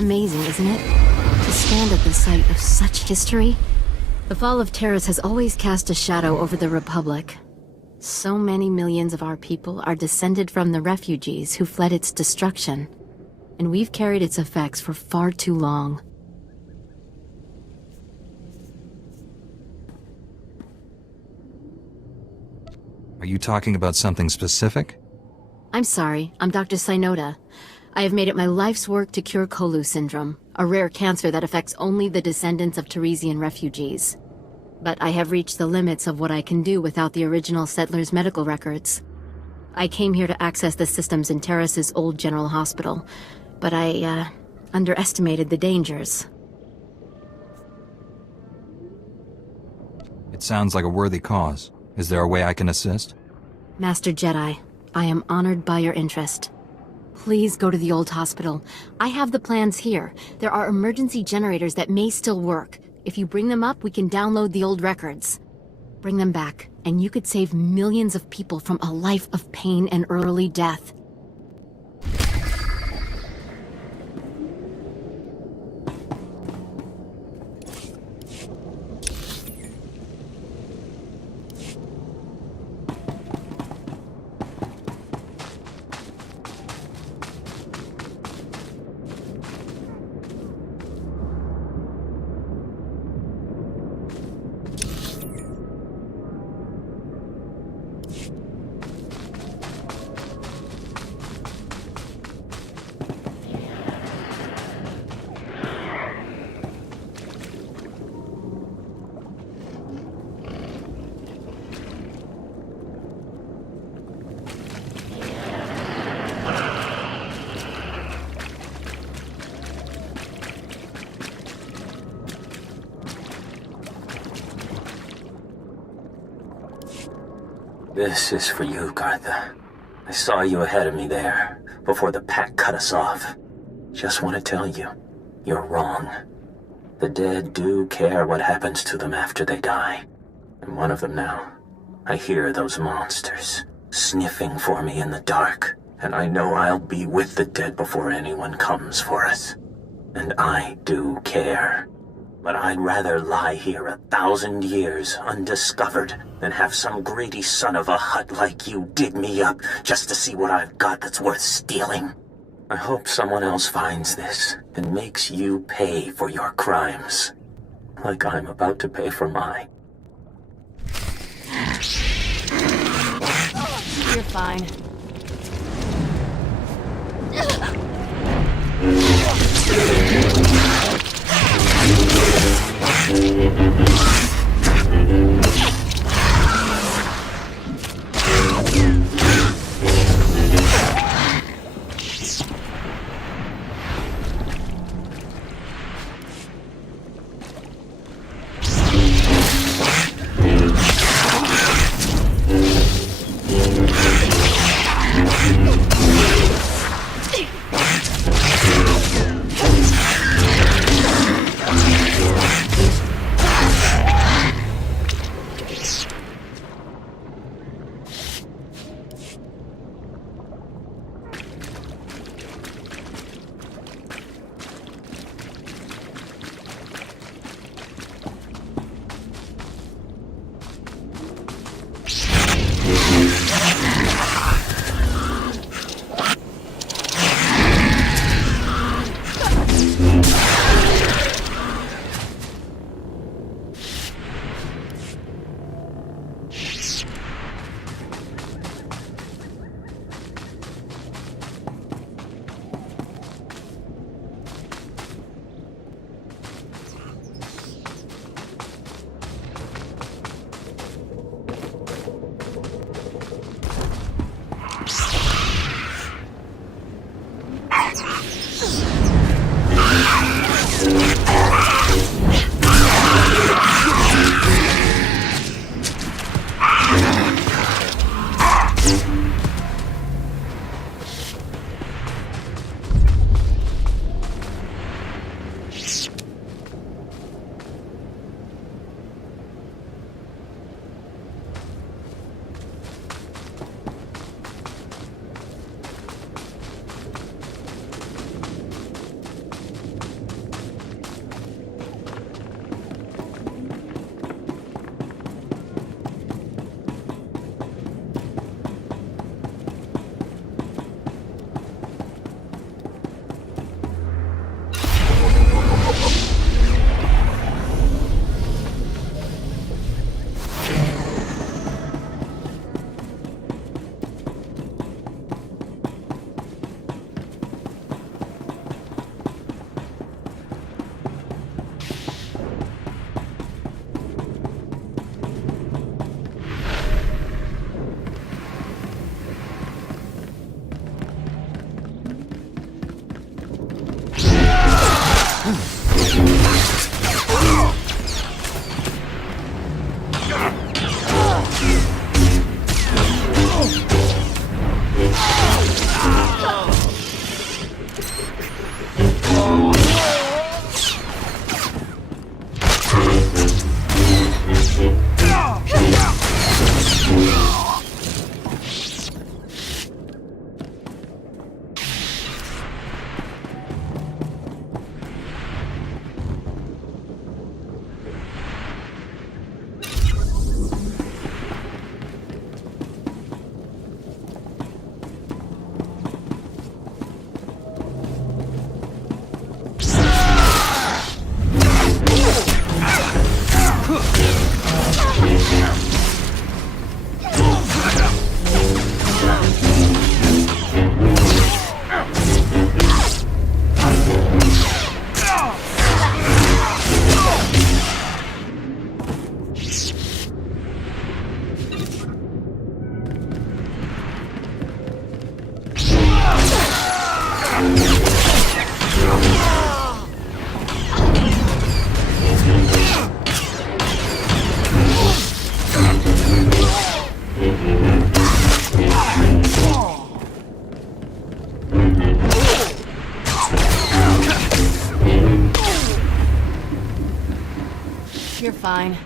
amazing, isn't it? To stand at the site of such history. The fall of Taris has always cast a shadow over the Republic. So many millions of our people are descended from the refugees who fled its destruction, and we've carried its effects for far too long. Are you talking about something specific? I'm sorry, I'm Dr. Synoda. I have made it my life's work to cure Kolu syndrome, a rare cancer that affects only the descendants of Tarisian refugees. But I have reached the limits of what I can do without the original settlers' medical records. I came here to access the systems in Taris's old general hospital, but I, underestimated the dangers. It sounds like a worthy cause. Is there a way I can assist? Master Jedi, I am honored by your interest. Please go to the old hospital. I have the plans here. There are emergency generators that may still work. If you bring them up, we can download the old records. Bring them back, and you could save millions of people from a life of pain and early death. This is for you, Gartha. I saw you ahead of me there, before the pack cut us off. Just want to tell you, you're wrong. The dead do care what happens to them after they die. I'm one of them now. I hear those monsters sniffing for me in the dark, and I know I'll be with the dead before anyone comes for us. And I do care. But I'd rather lie here 1,000 years undiscovered than have some greedy son of a hut like you dig me up just to see what I've got that's worth stealing. I hope someone else finds this and makes you pay for your crimes, like I'm about to pay for mine. You're fine. You're fine.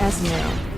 As new.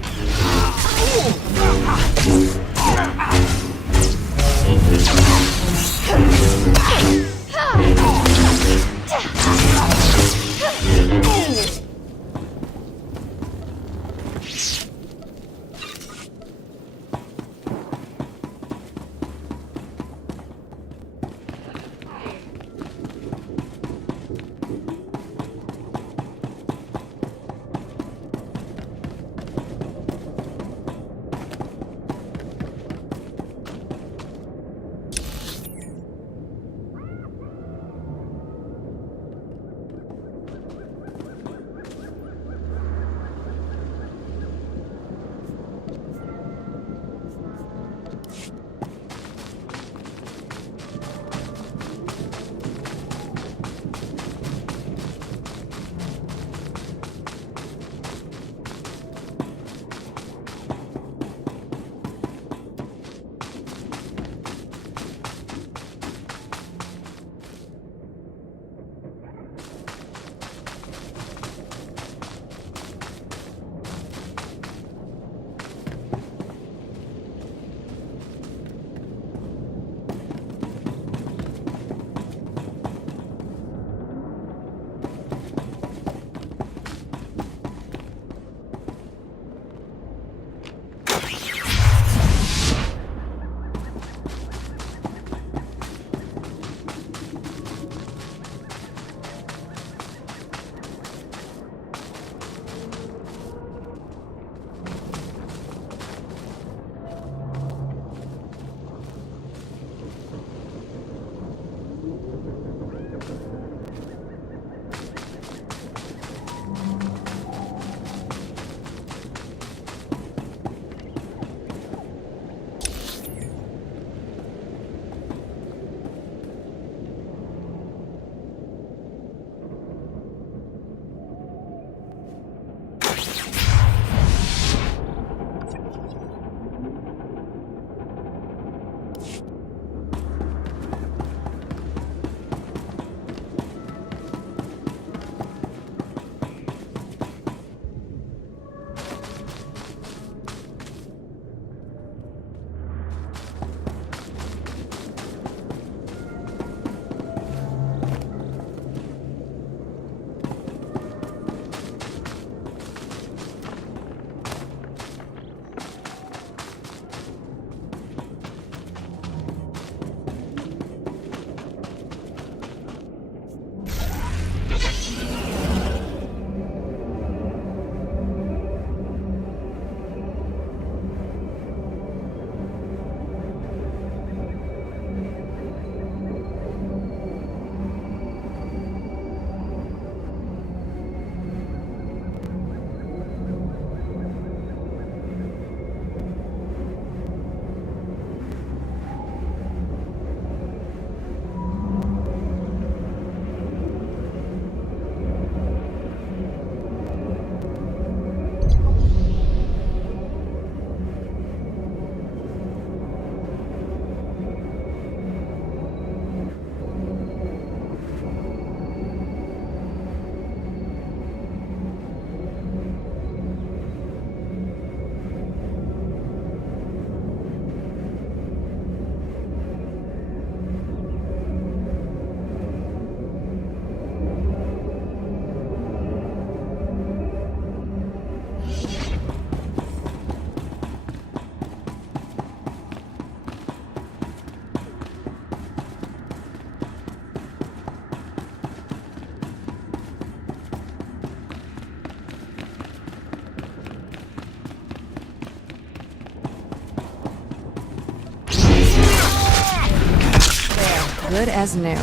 good as new.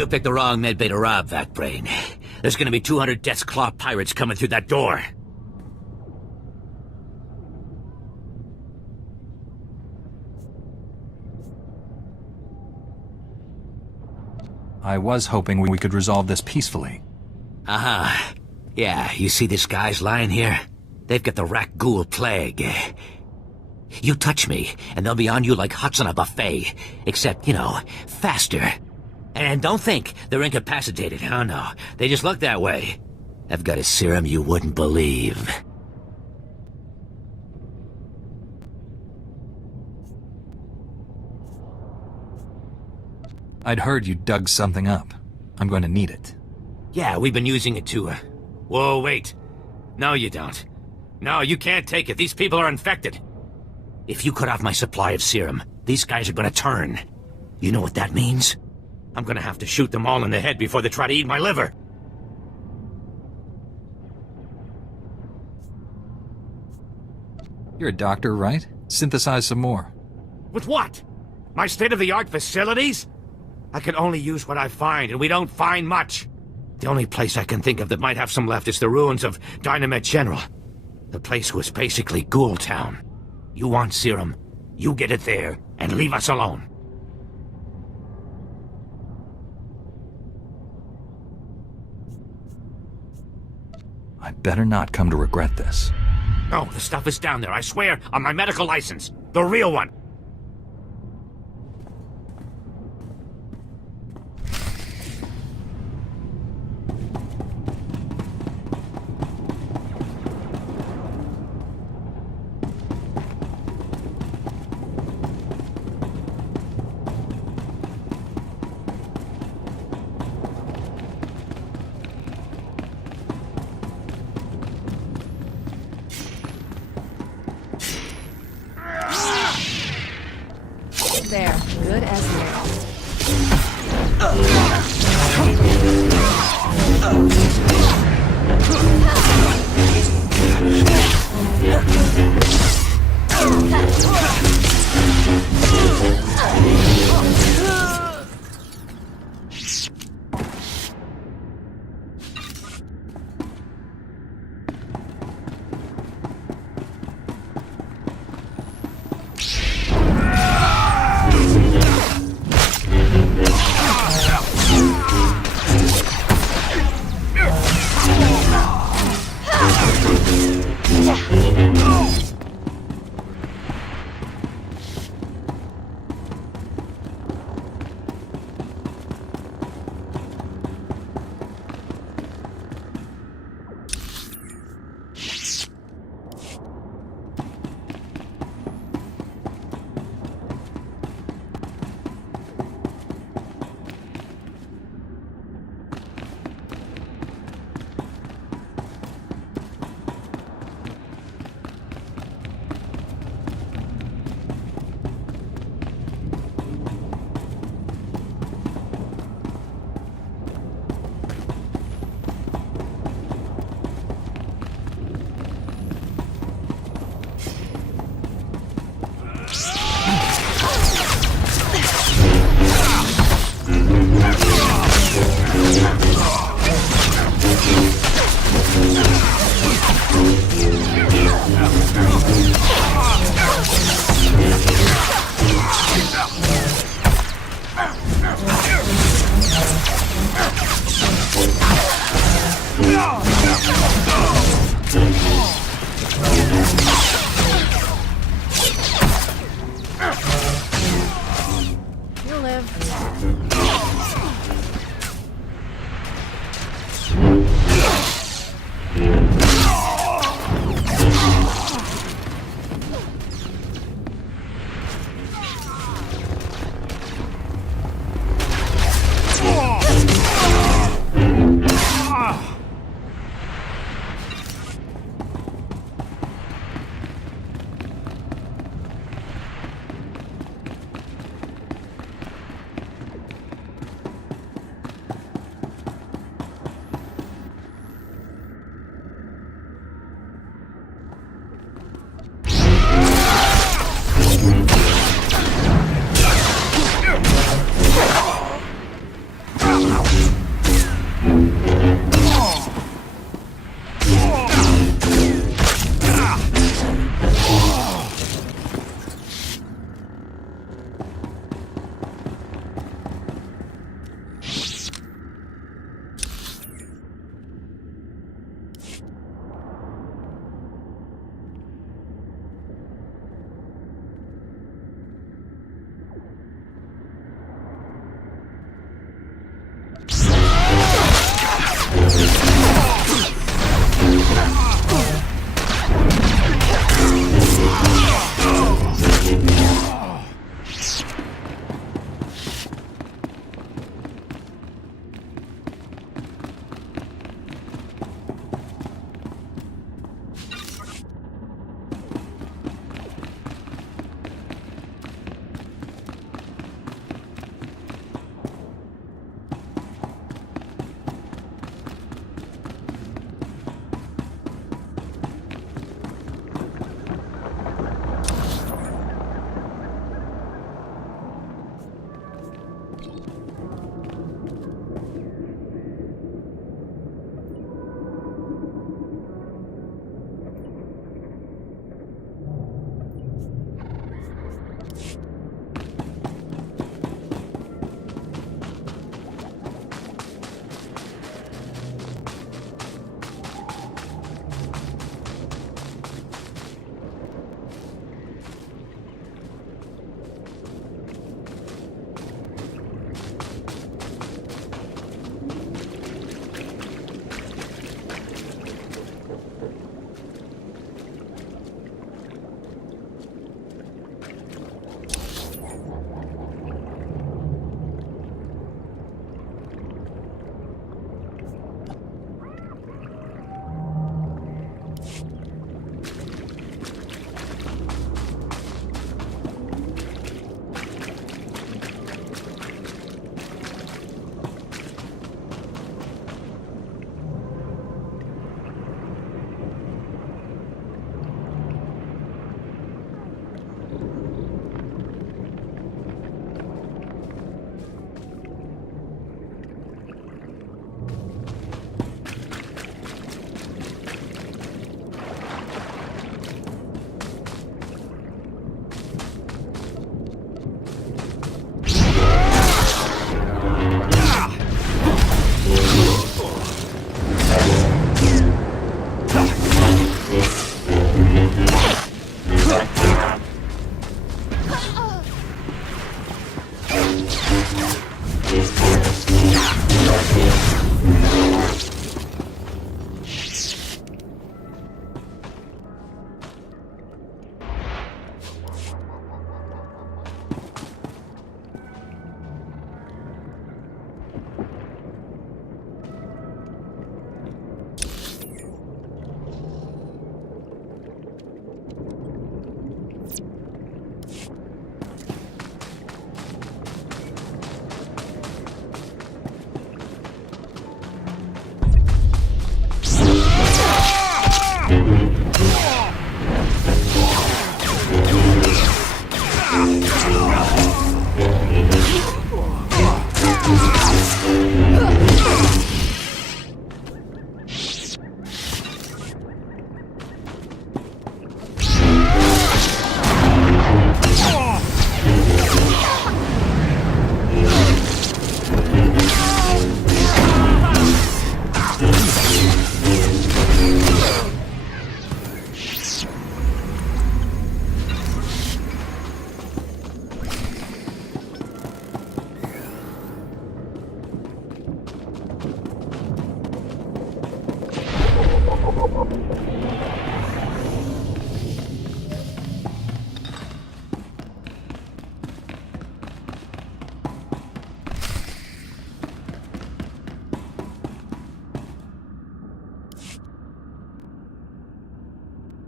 You picked the wrong medbay to rob, Vac Brain. There's gonna be 200 Death's Claw pirates coming through that door. I was hoping we could resolve this peacefully. Uh-huh. Yeah, you see these guys lying here? They've got the Rak Ghoul plague. You touch me, and they'll be on you like huts on a buffet. Except, you know, faster. And don't think they're incapacitated. Oh no, they just look that way. I've got a serum you wouldn't believe. I'd heard you dug something up. I'm going to need it. Yeah, we've been using it to, Whoa, wait. No, you don't. No, you can't take it. These people are infected. If you cut off my supply of serum, these guys are gonna turn. You know what that means? I'm gonna have to shoot them all in the head before they try to eat my liver. You're a doctor, right? Synthesize some more. With what? My state-of-the-art facilities? I can only use what I find, and we don't find much. The only place I can think of that might have some left is the ruins of Dynamet General. The place was basically Ghoul Town. You want serum, you get it there, and leave us alone. I better not come to regret this. No, the stuff is down there, I swear, on my medical license. The real one.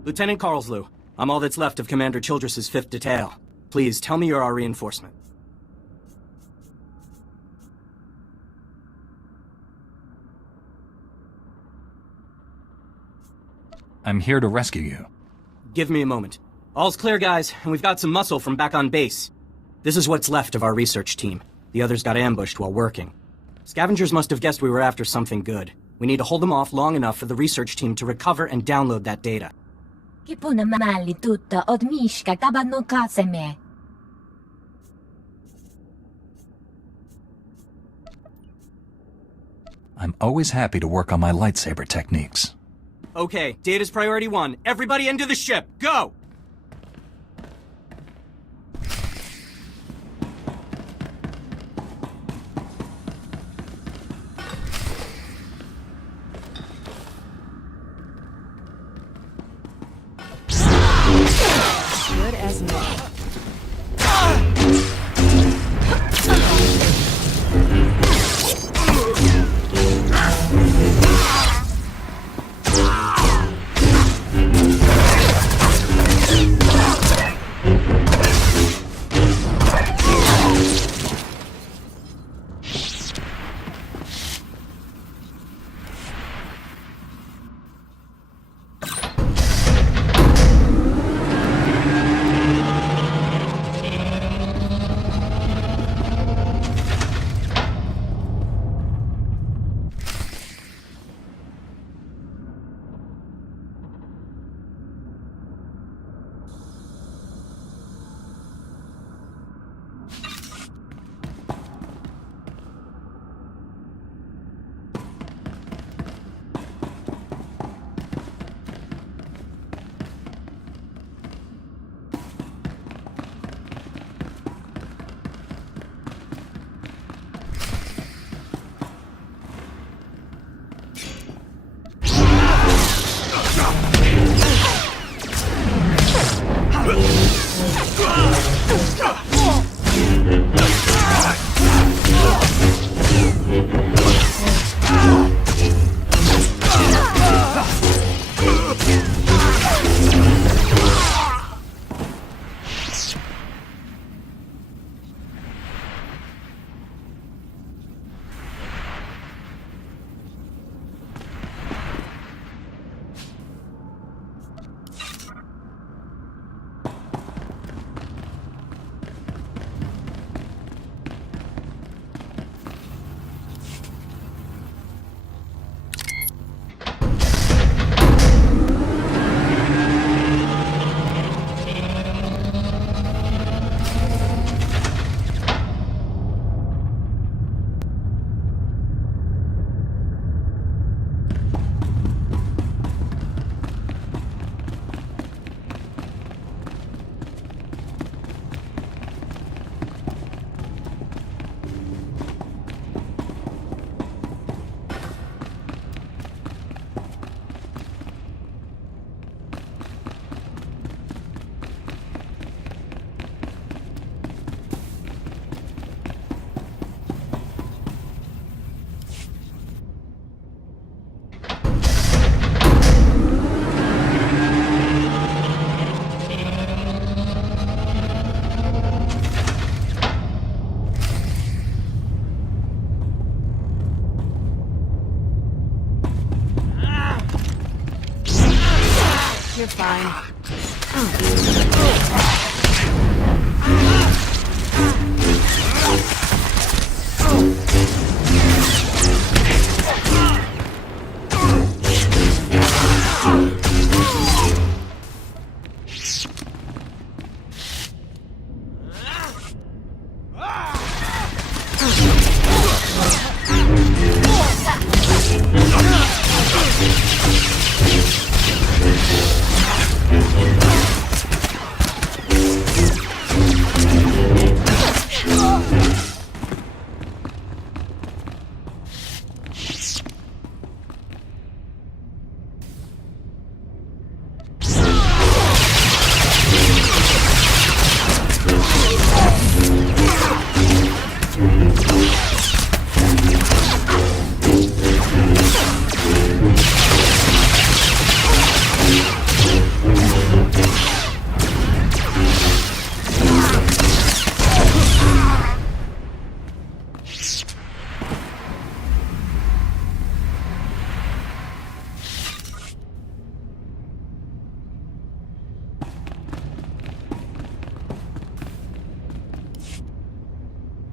Lieutenant Carlslew, I'm all that's left of Commander Childress's 5th Detail. Please, tell me you're our reinforcement. I'm here to rescue you. Give me a moment. All's clear, guys, and we've got some muscle from back on base. This is what's left of our research team. The others got ambushed while working. Scavengers must have guessed we were after something good. We need to hold them off long enough for the research team to recover and download that data. I'm always happy to work on my lightsaber techniques. Okay, data's priority 1. Everybody into the ship, go! Good as new. You're fine.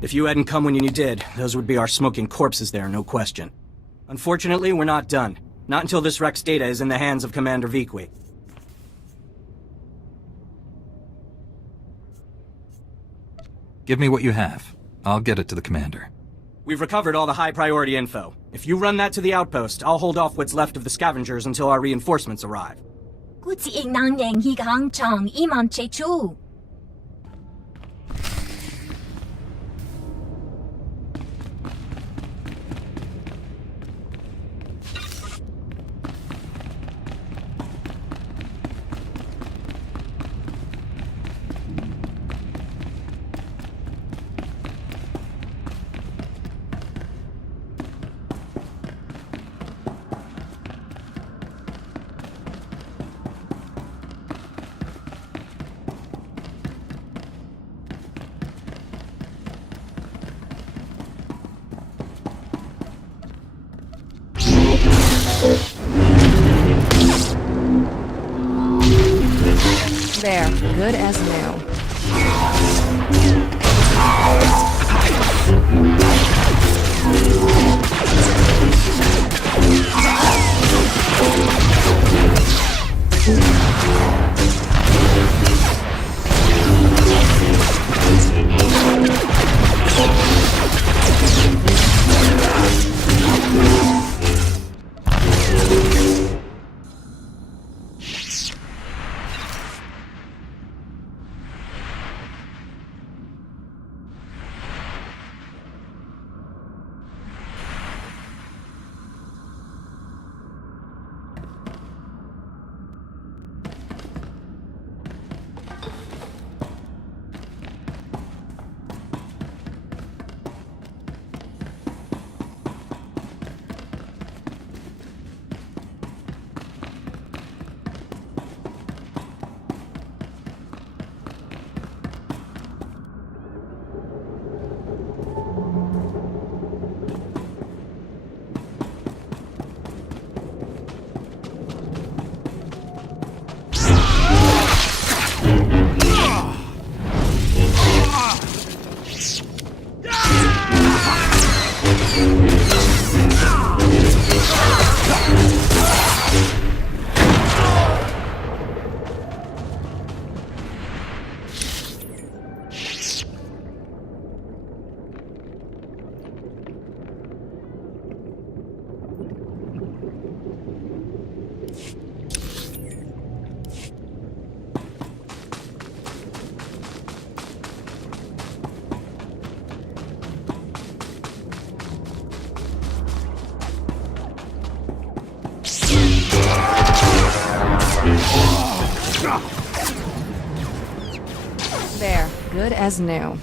If you hadn't come when you did, those would be our smoking corpses there, no question. Unfortunately, we're not done. Not until this wreck's data is in the hands of Commander Viqui. Give me what you have. I'll get it to the commander. We've recovered all the high-priority info. If you run that to the outpost, I'll hold off what's left of the scavengers until our reinforcements arrive. กูจะอีกนางแยงฮีกางจองอีมันเชชู There, good as new. There, good as new.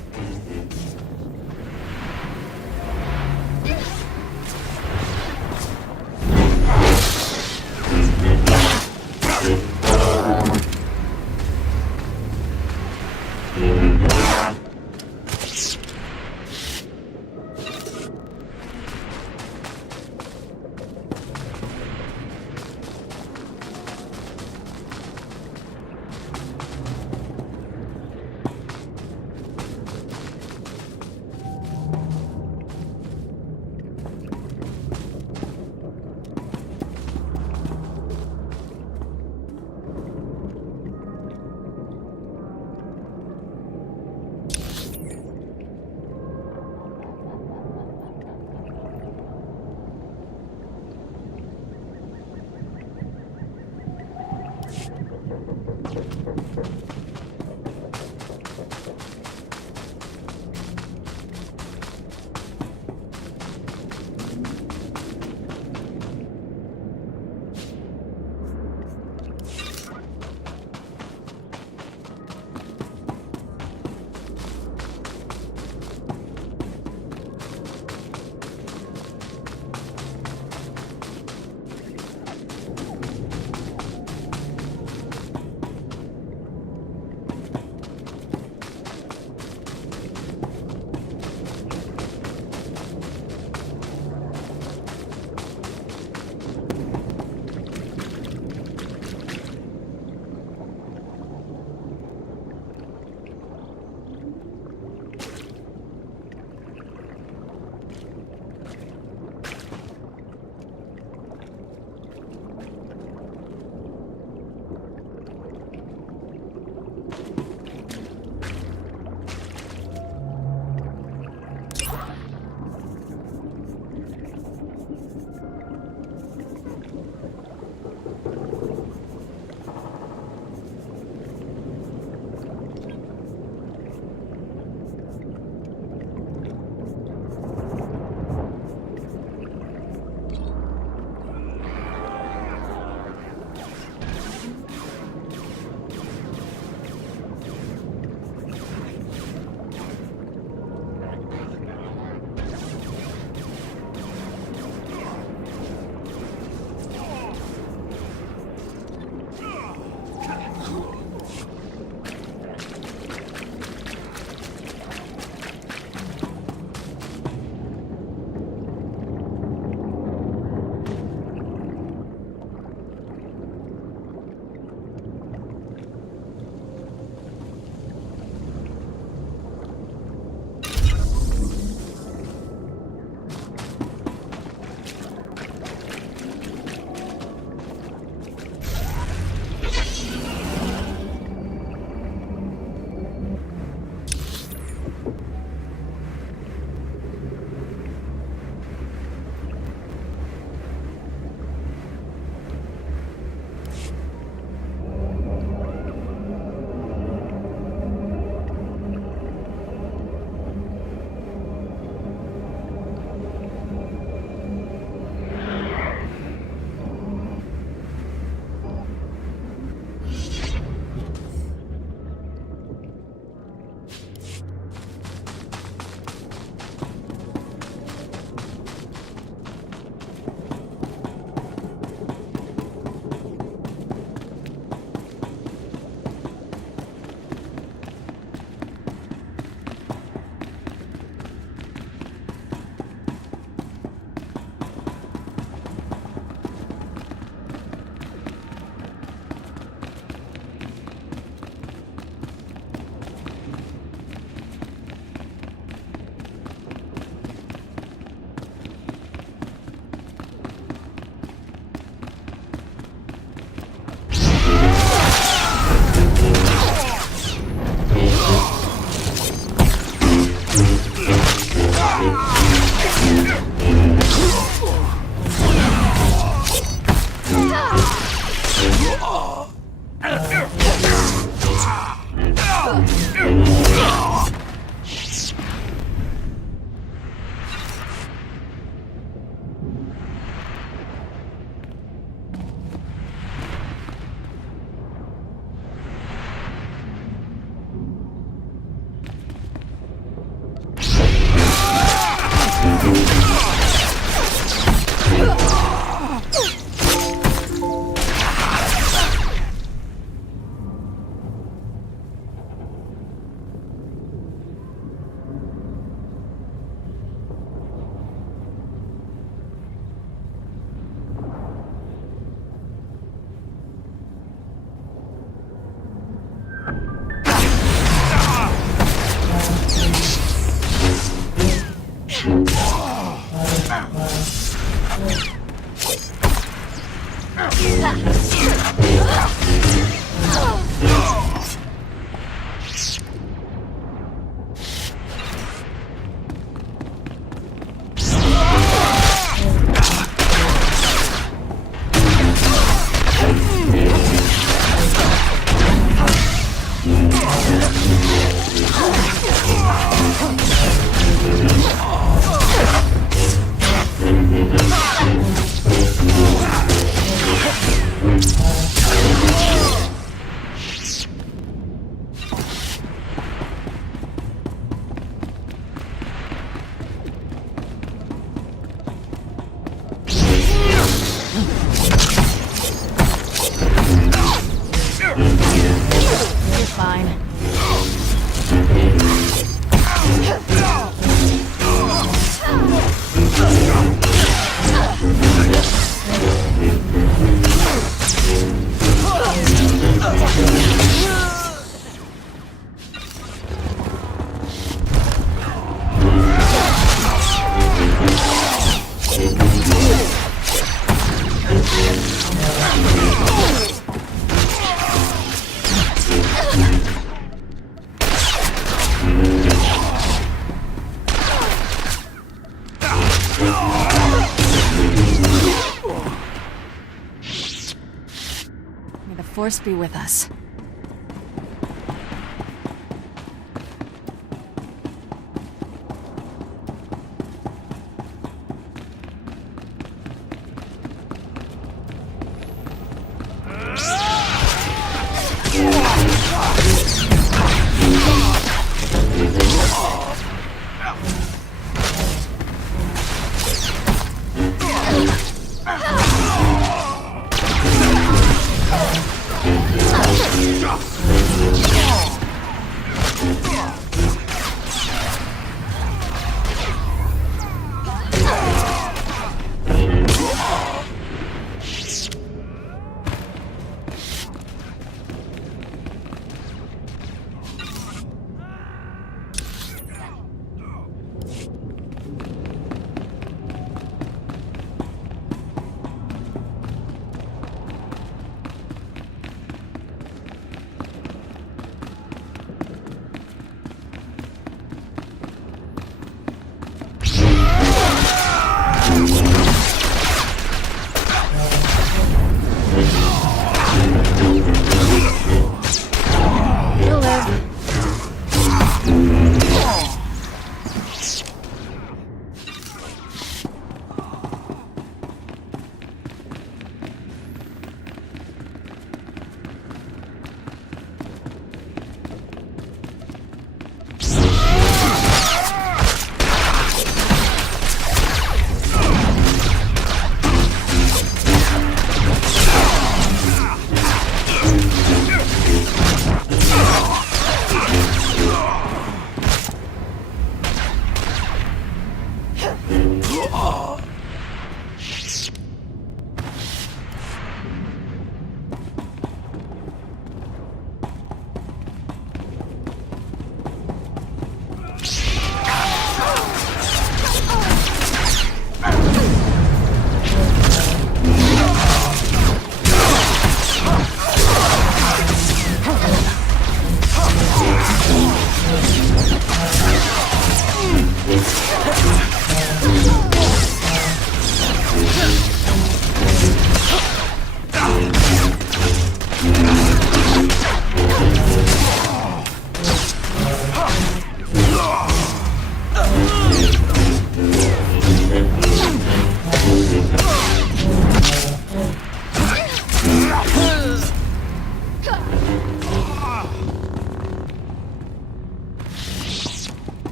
May the Force be with us.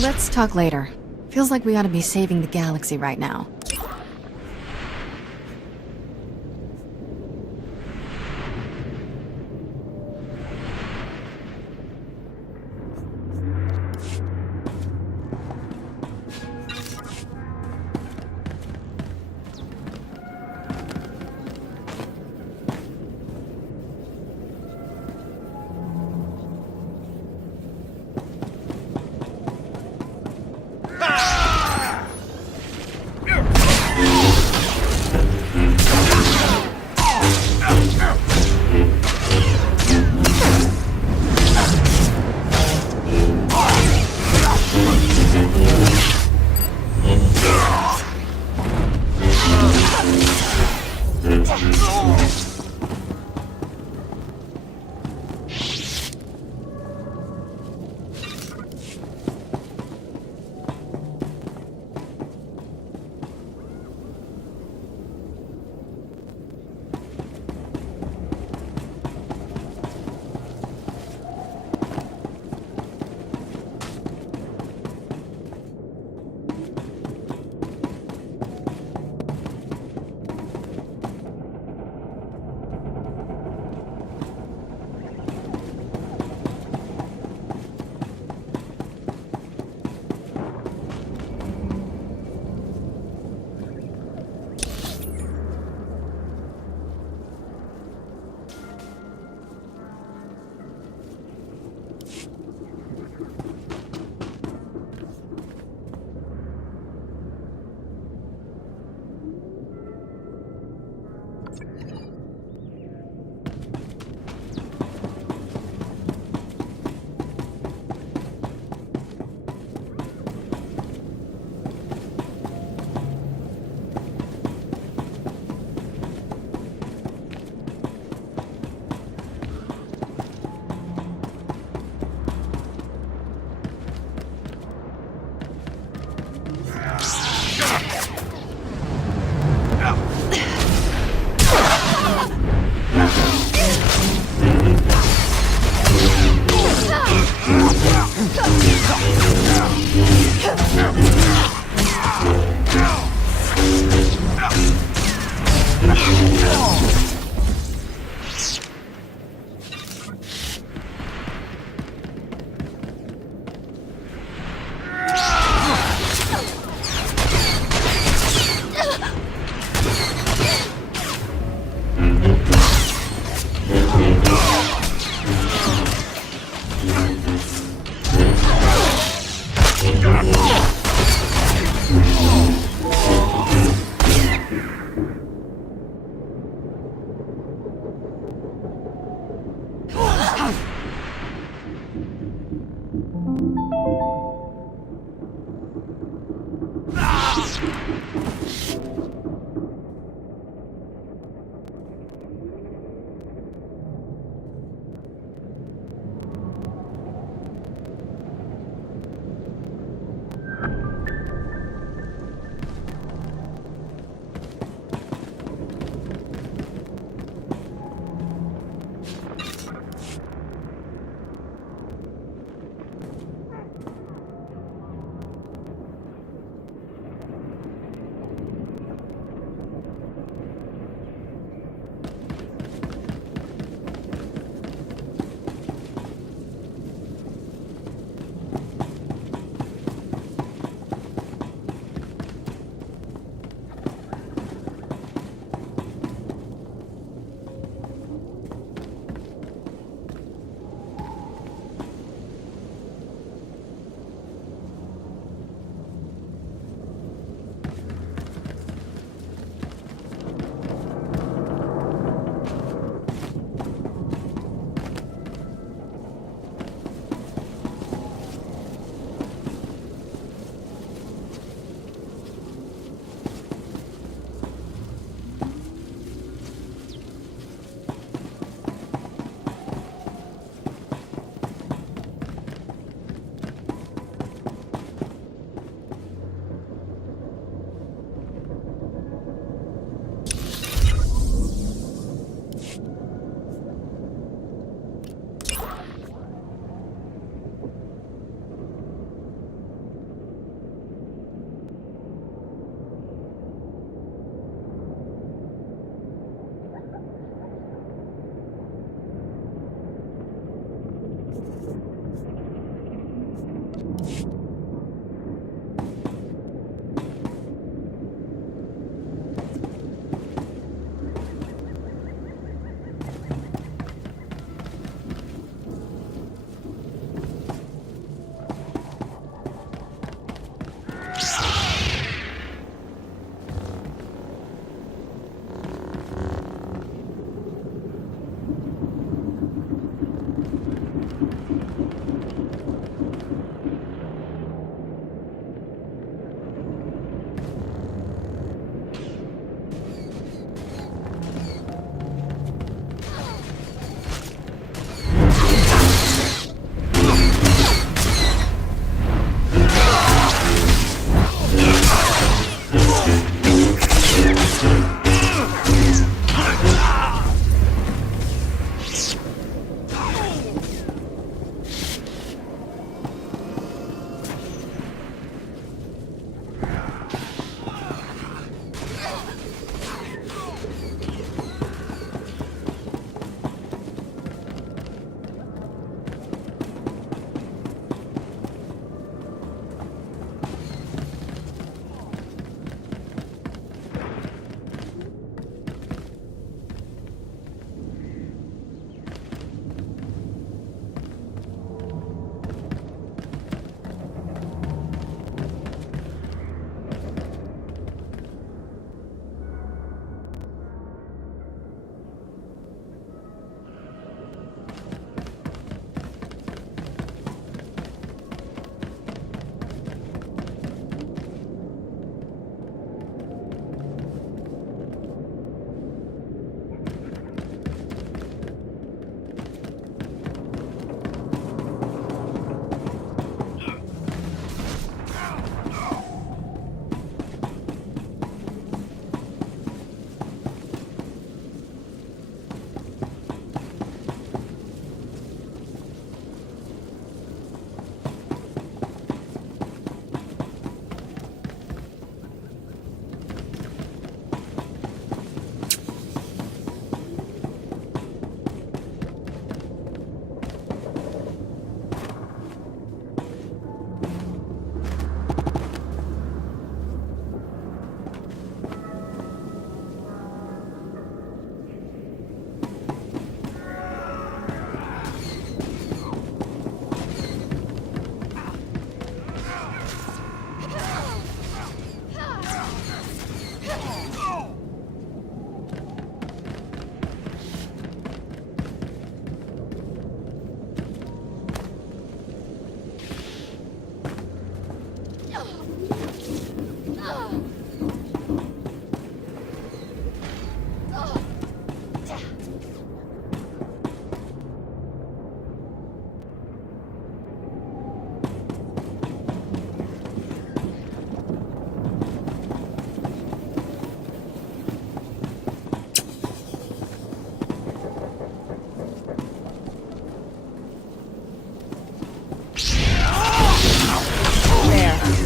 Let's talk later. Feels like we ought to be saving the galaxy right now.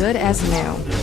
good as new.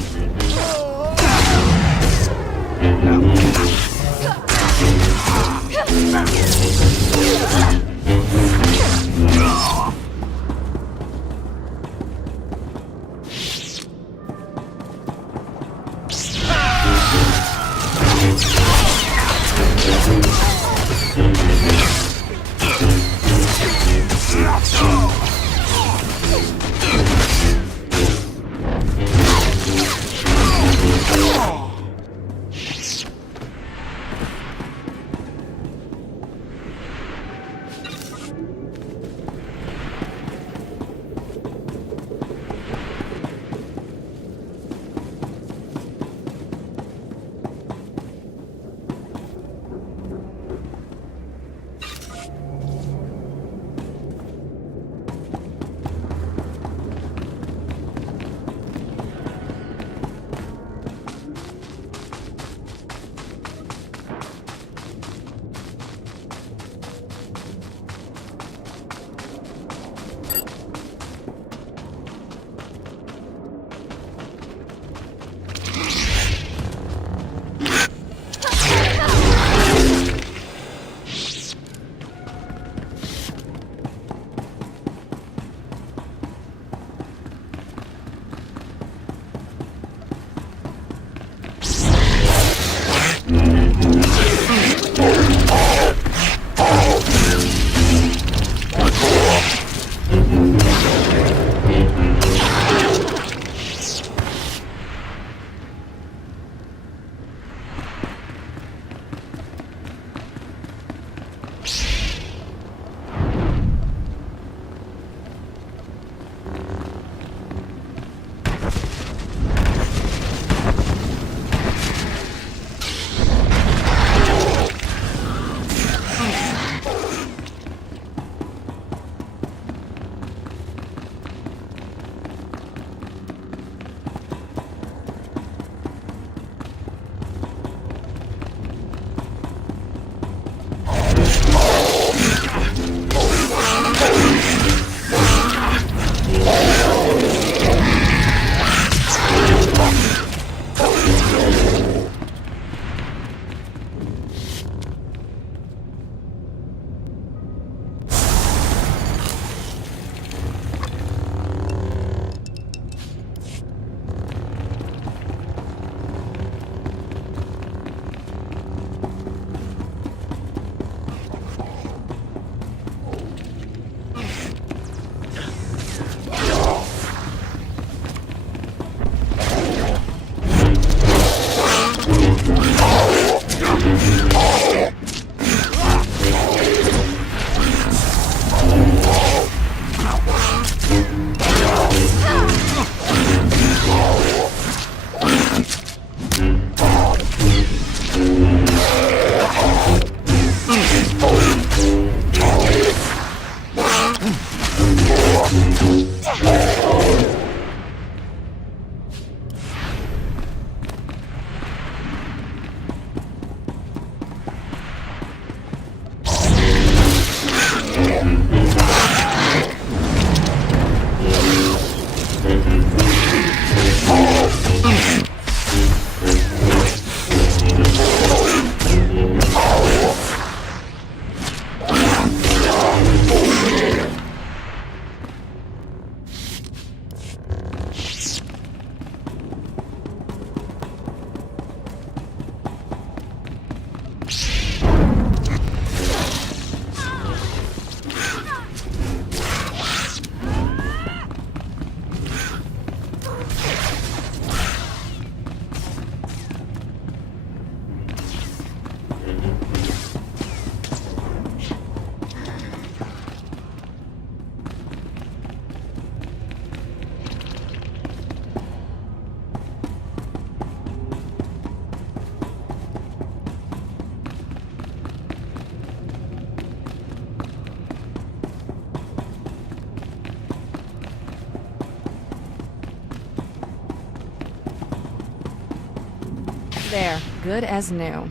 There, good as new.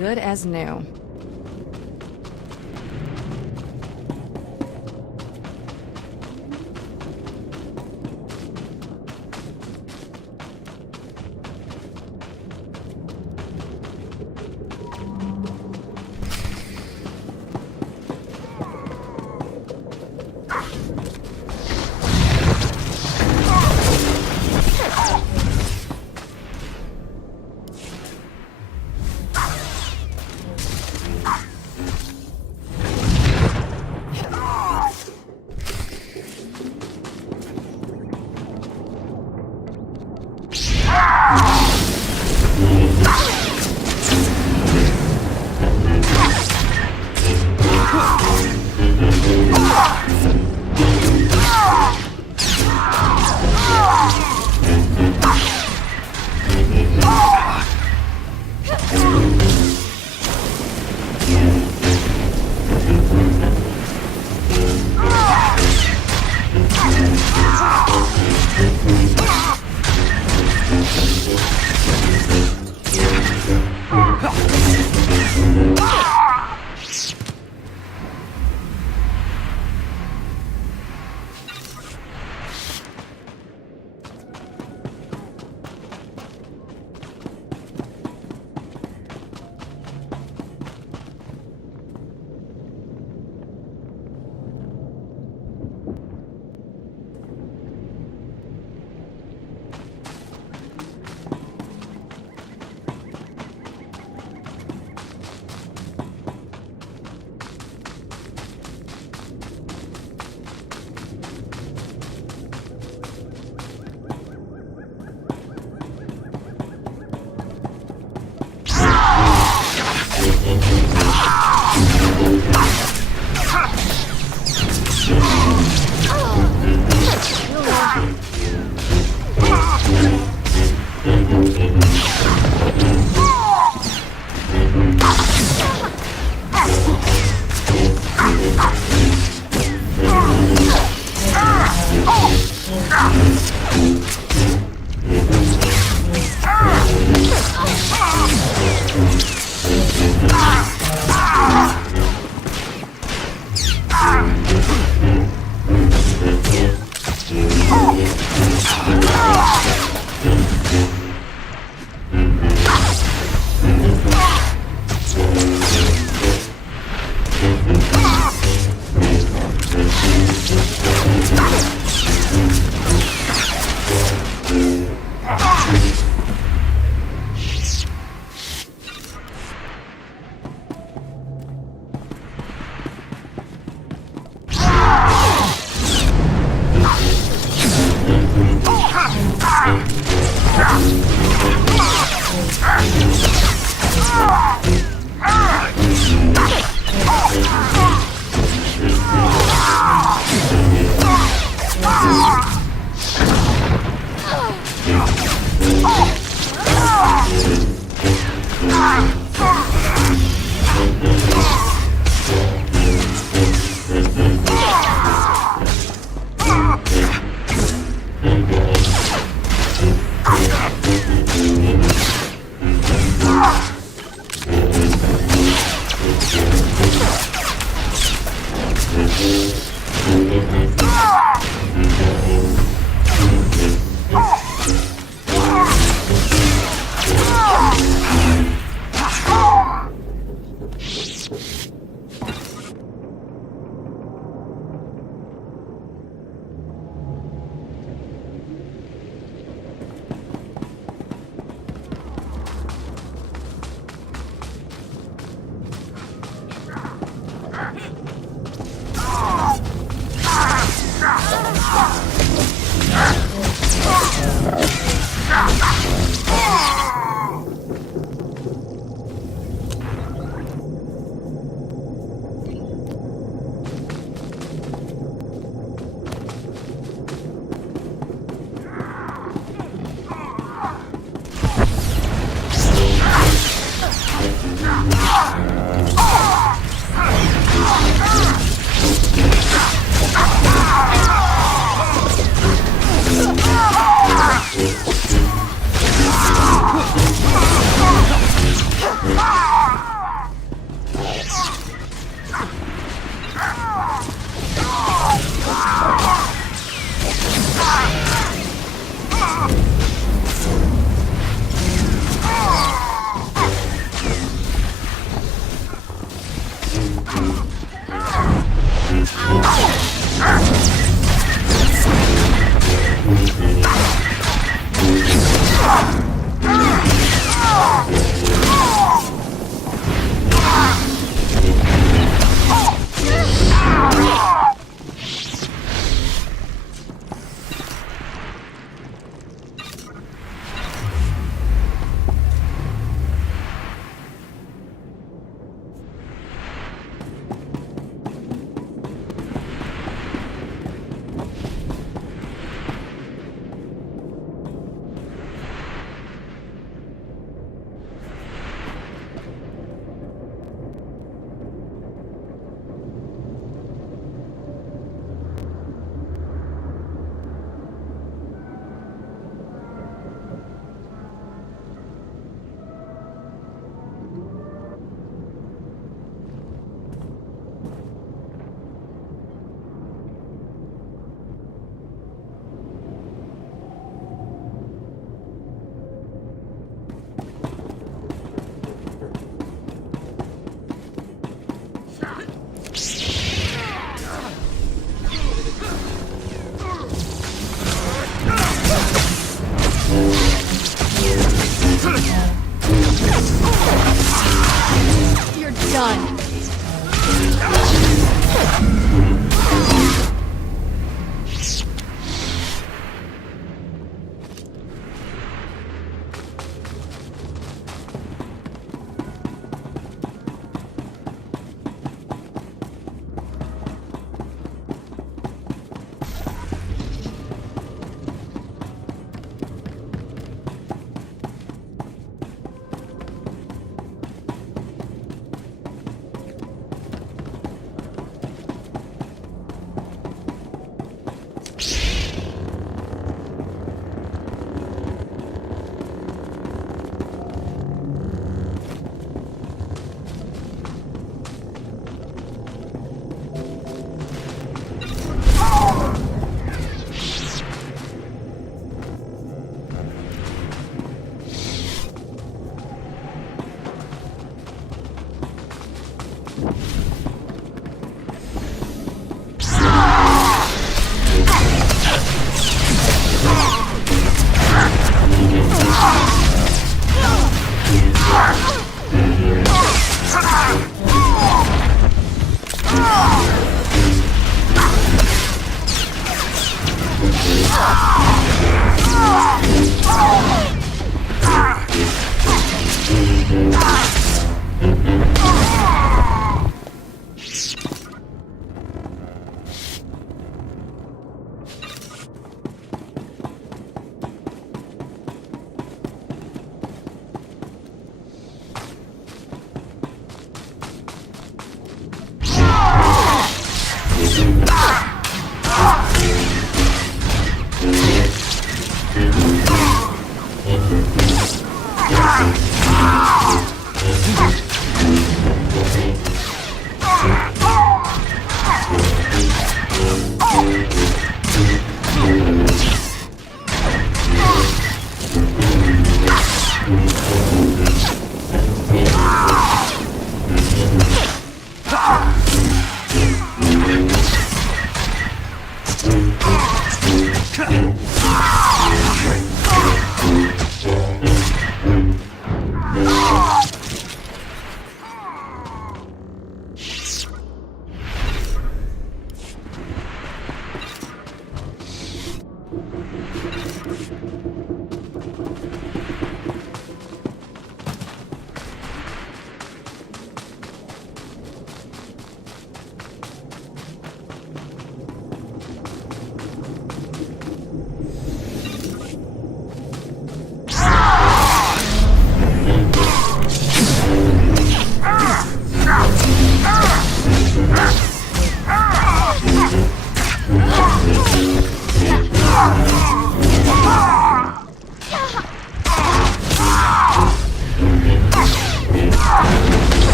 good as new.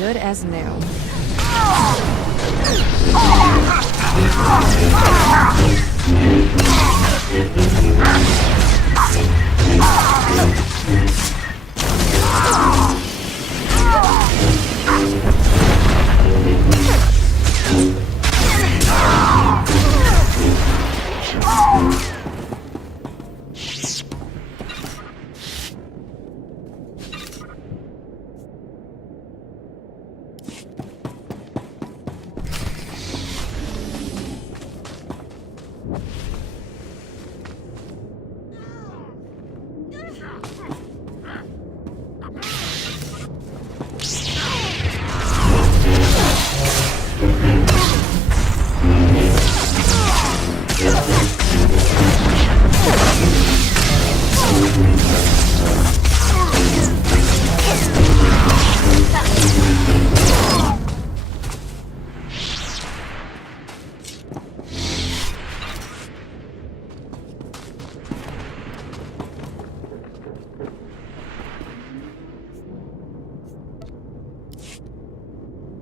Good as new.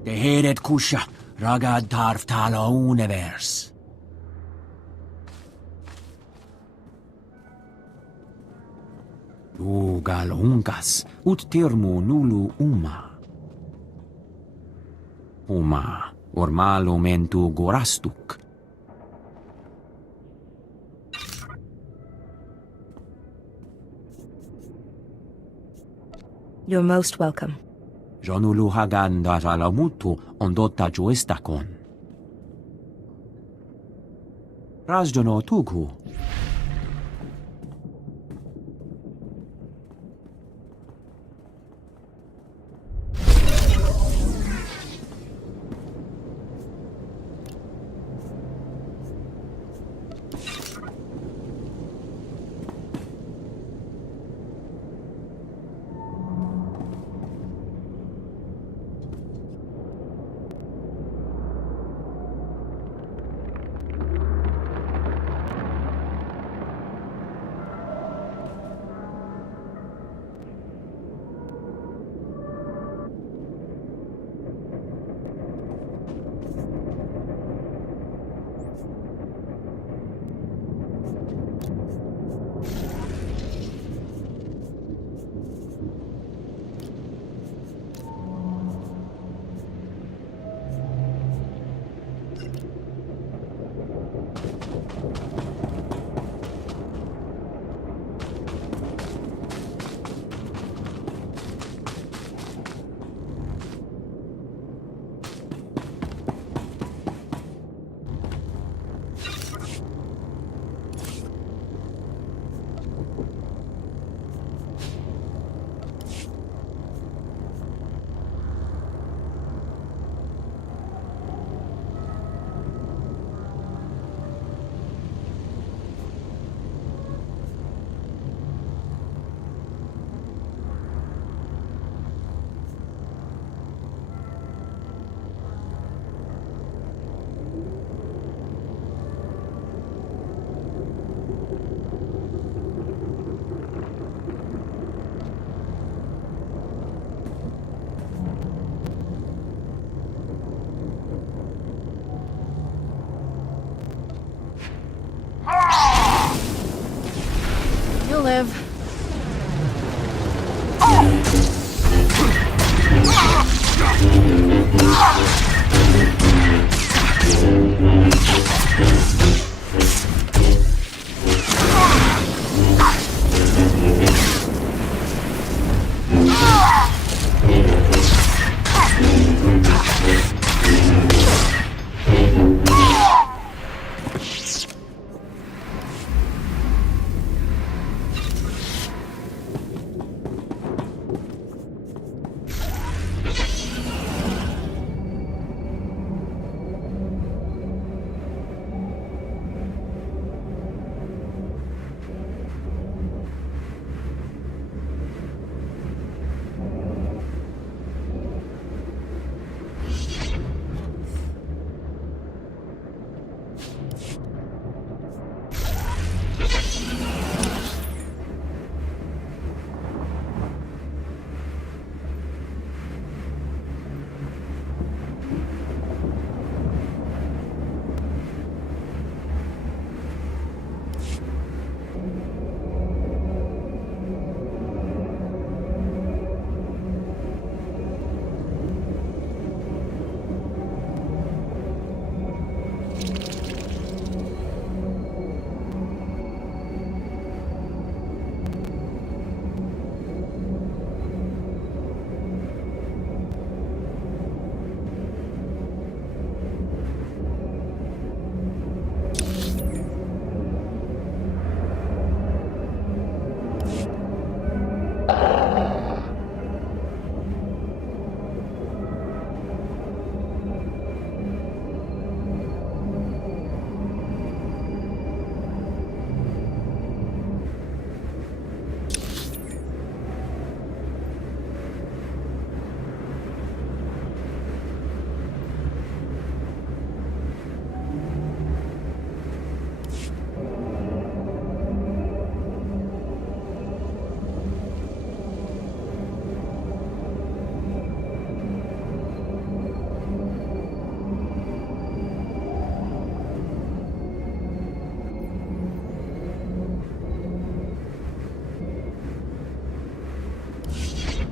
Det hedet kusha, ragad tarftala univers. Ugal unkas, ut termu nulu uma. Uma, ormalo mentu gorastuk. You're most welcome. Jonulu hagan datalamutu ondotta juestakon. Razjono tugu.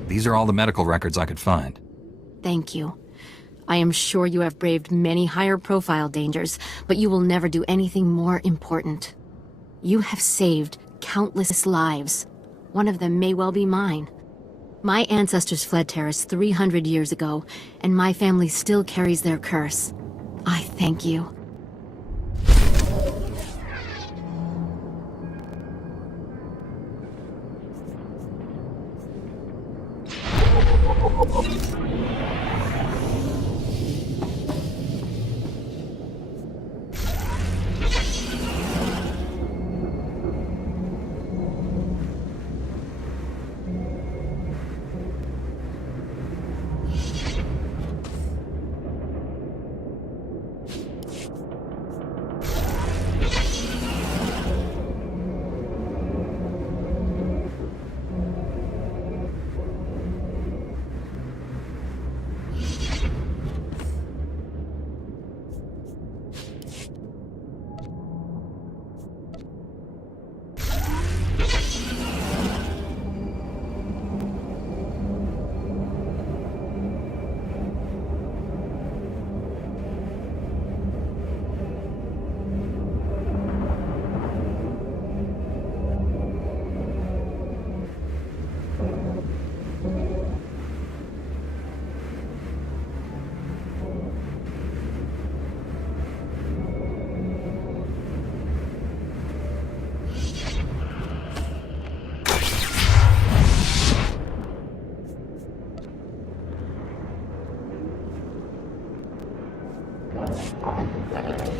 These are all the medical records I could find. Thank you. I am sure you have braved many higher profile dangers, but you will never do anything more important. You have saved countless lives. One of them may well be mine. My ancestors fled Taris 300 years ago, and my family still carries their curse. I thank you.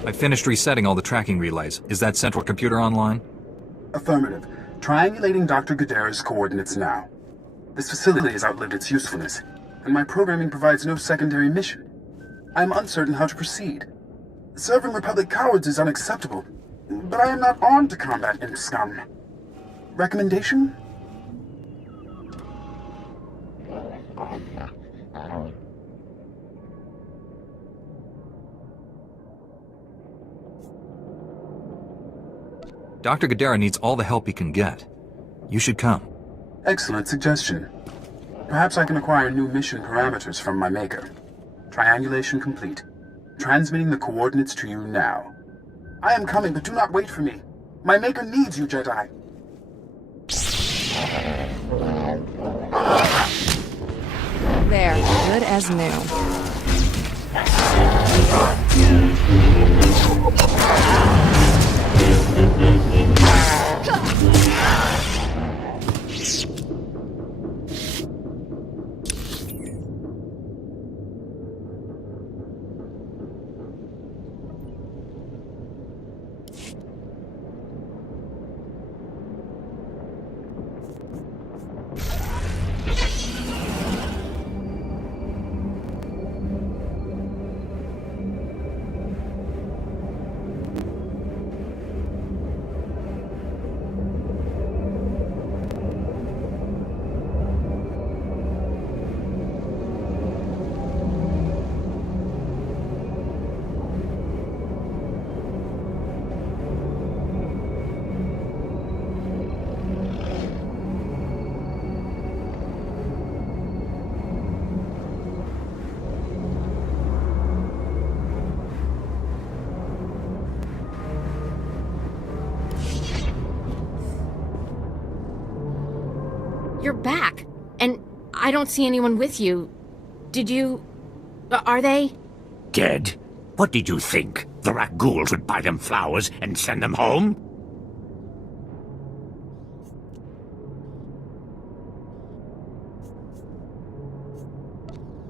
I finished resetting all the tracking relays. Is that central computer online? Affirmative. Triangulating Dr. Gadara's coordinates now. This facility has outlived its usefulness, and my programming provides no secondary mission. I am uncertain how to proceed. Serving Republic cowards is unacceptable, but I am not armed to combat imp scum. Recommendation? Dr. Gadara needs all the help he can get. You should come. Excellent suggestion. Perhaps I can acquire new mission parameters from my maker. Triangulation complete. Transmitting the coordinates to you now. I am coming, but do not wait for me. My maker needs you, Jedi. There, good as new. You're back, and I don't see anyone with you. Did you... are they? Dead? What did you think? The rat ghouls would buy them flowers and send them home?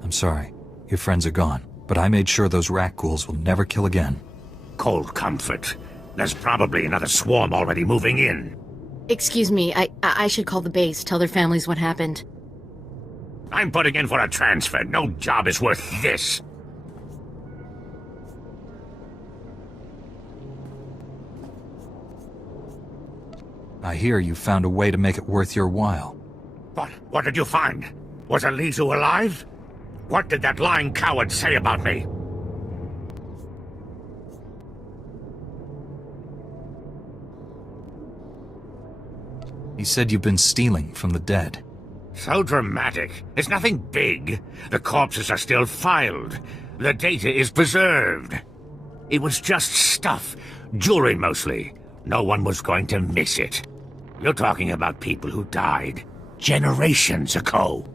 I'm sorry. Your friends are gone, but I made sure those rat ghouls will never kill again. Cold comfort. There's probably another swarm already moving in. Excuse me, I should call the base, tell their families what happened. I'm putting in for a transfer. No job is worth this. I hear you found a way to make it worth your while. What did you find? Was Alizu alive? What did that lying coward say about me? He said you've been stealing from the dead. So dramatic. It's nothing big. The corpses are still filed. The data is preserved. It was just stuff. Jewelry mostly. No one was going to miss it. You're talking about people who died generations ago.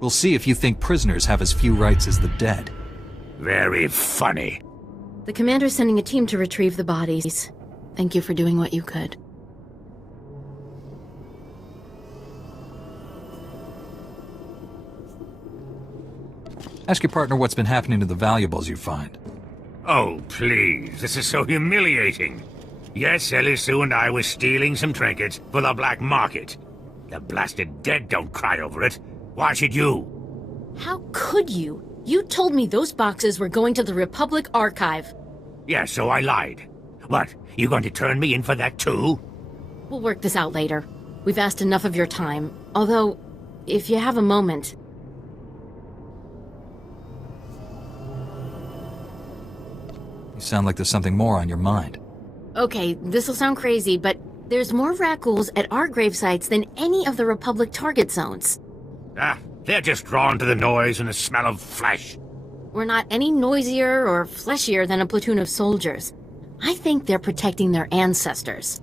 We'll see if you think prisoners have as few rights as the dead. Very funny. The commander's sending a team to retrieve the bodies. Thank you for doing what you could. Ask your partner what's been happening to the valuables you find. Oh, please. This is so humiliating. Yes, Ellie Sue and I were stealing some trinkets for the black market. The blasted dead don't cry over it. Why should you? How could you? You told me those boxes were going to the Republic Archive. Yeah, so I lied. What, you going to turn me in for that too? We'll work this out later. We've asked enough of your time. Although, if you have a moment... You sound like there's something more on your mind. Okay, this'll sound crazy, but there's more rat ghouls at our gravesites than any of the Republic target zones. Ah, they're just drawn to the noise and the smell of flesh. We're not any noisier or fleshier than a platoon of soldiers. I think they're protecting their ancestors.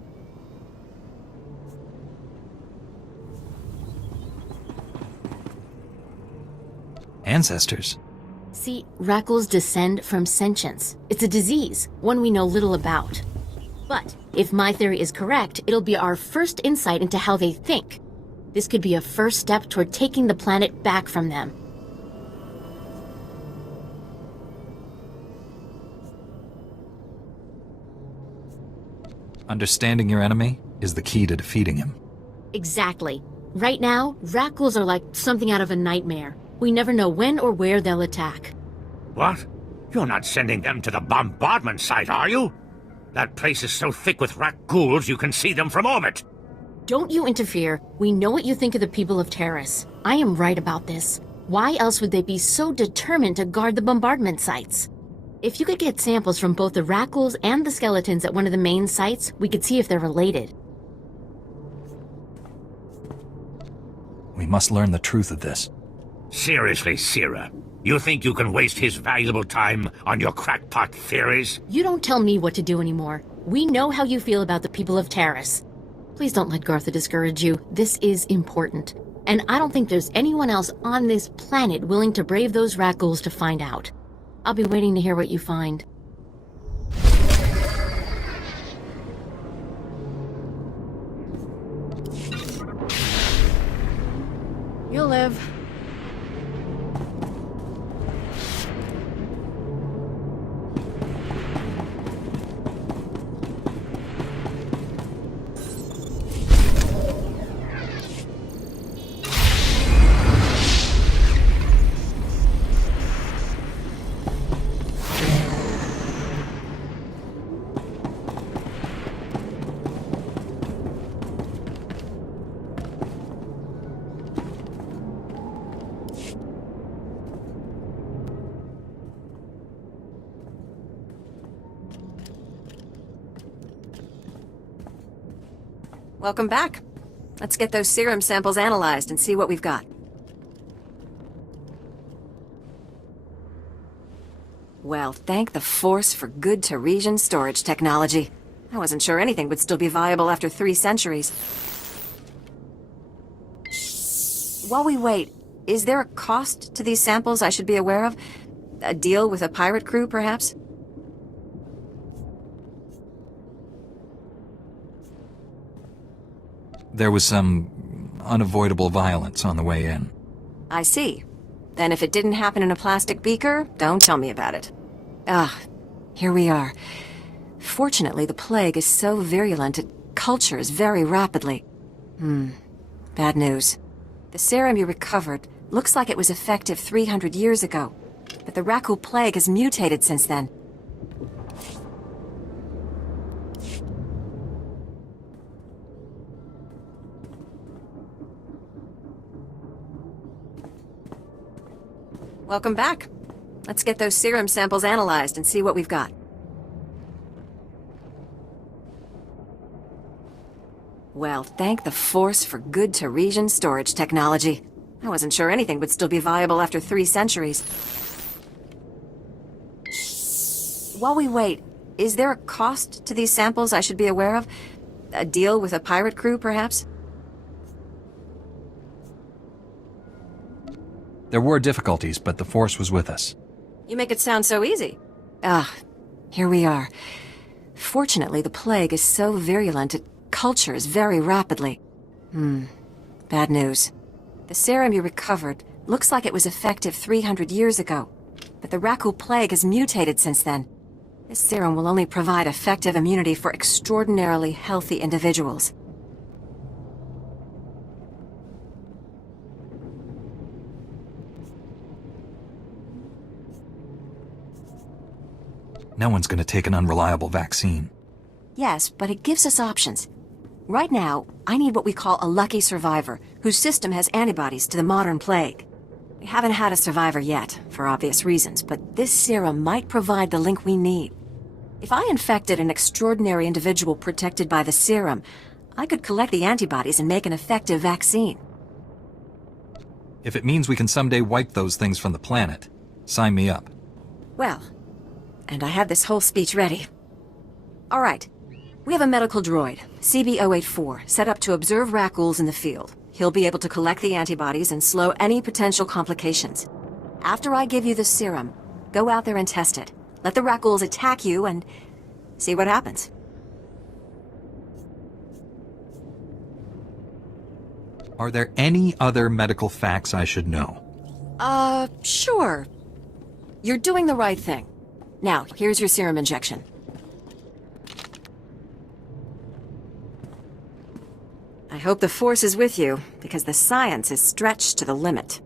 Ancestors? See, rat ghouls descend from sentience. It's a disease, one we know little about. But if my theory is correct, it'll be our first insight into how they think. This could be a first step toward taking the planet back from them. Understanding your enemy is the key to defeating him. Exactly. Right now, rat ghouls are like something out of a nightmare. We never know when or where they'll attack. What? You're not sending them to the bombardment site, are you? That place is so thick with rat ghouls you can see them from orbit. Don't you interfere. We know what you think of the people of Taris. I am right about this. Why else would they be so determined to guard the bombardment sites? If you could get samples from both the rat ghouls and the skeletons at one of the main sites, we could see if they're related. We must learn the truth of this. Seriously, Sierra, you think you can waste his valuable time on your crackpot theories? You don't tell me what to do anymore. We know how you feel about the people of Taris. Please don't let Gartha discourage you. This is important. And I don't think there's anyone else on this planet willing to brave those rat ghouls to find out. I'll be waiting to hear what you find. You'll live. Welcome back. Let's get those serum samples analyzed and see what we've got. Well, thank the Force for good Tarisian storage technology. I wasn't sure anything would still be viable after 3 centuries. While we wait, is there a cost to these samples I should be aware of? A deal with a pirate crew, perhaps? There was some unavoidable violence on the way in. I see. Then if it didn't happen in a plastic beaker, don't tell me about it. Ah, here we are. Fortunately, the plague is so virulent it cultures very rapidly. Bad news. The serum you recovered looks like it was effective 300 years ago, but the Rakul plague has mutated since then. Welcome back. Let's get those serum samples analyzed and see what we've got. Well, thank the Force for good Taresian storage technology. I wasn't sure anything would still be viable after 3 centuries. While we wait, is there a cost to these samples I should be aware of? A deal with a pirate crew, perhaps? There were difficulties, but the Force was with us. You make it sound so easy. Here we are. Fortunately, the plague is so virulent it cultures very rapidly. Bad news. The serum you recovered looks like it was effective 300 years ago, but the Rakul plague has mutated since then. This serum will only provide effective immunity for extraordinarily healthy individuals. No one's going to take an unreliable vaccine. Yes, but it gives us options. Right now, I need what we call a lucky survivor, whose system has antibodies to the modern plague. We haven't had a survivor yet, for obvious reasons, but this serum might provide the link we need. If I infected an extraordinary individual protected by the serum, I could collect the antibodies and make an effective vaccine. If it means we can someday wipe those things from the planet, sign me up. Well, and I had this whole speech ready. All right. We have a medical droid, CB-084, set up to observe Rakuls in the field. He'll be able to collect the antibodies and slow any potential complications. After I give you the serum, go out there and test it. Let the Rakuls attack you and see what happens. Are there any other medical facts I should know? Sure. You're doing the right thing. Now, here's your serum injection. I hope the Force is with you, because the science is stretched to the limit.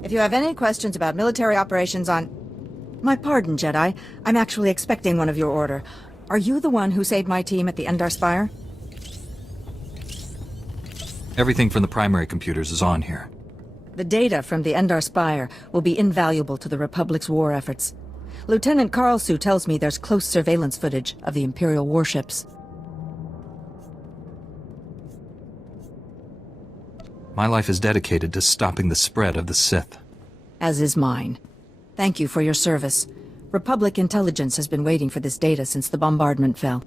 If you have any questions about military operations on... My pardon, Jedi. I'm actually expecting one of your order. Are you the one who saved my team at the Endar Spire? Everything from the primary computers is on here. The data from the Endar Spire will be invaluable to the Republic's war efforts. Lieutenant Karlsu tells me there's close surveillance footage of the Imperial warships. My life is dedicated to stopping the spread of the Sith. As is mine. Thank you for your service. Republic intelligence has been waiting for this data since the bombardment fell.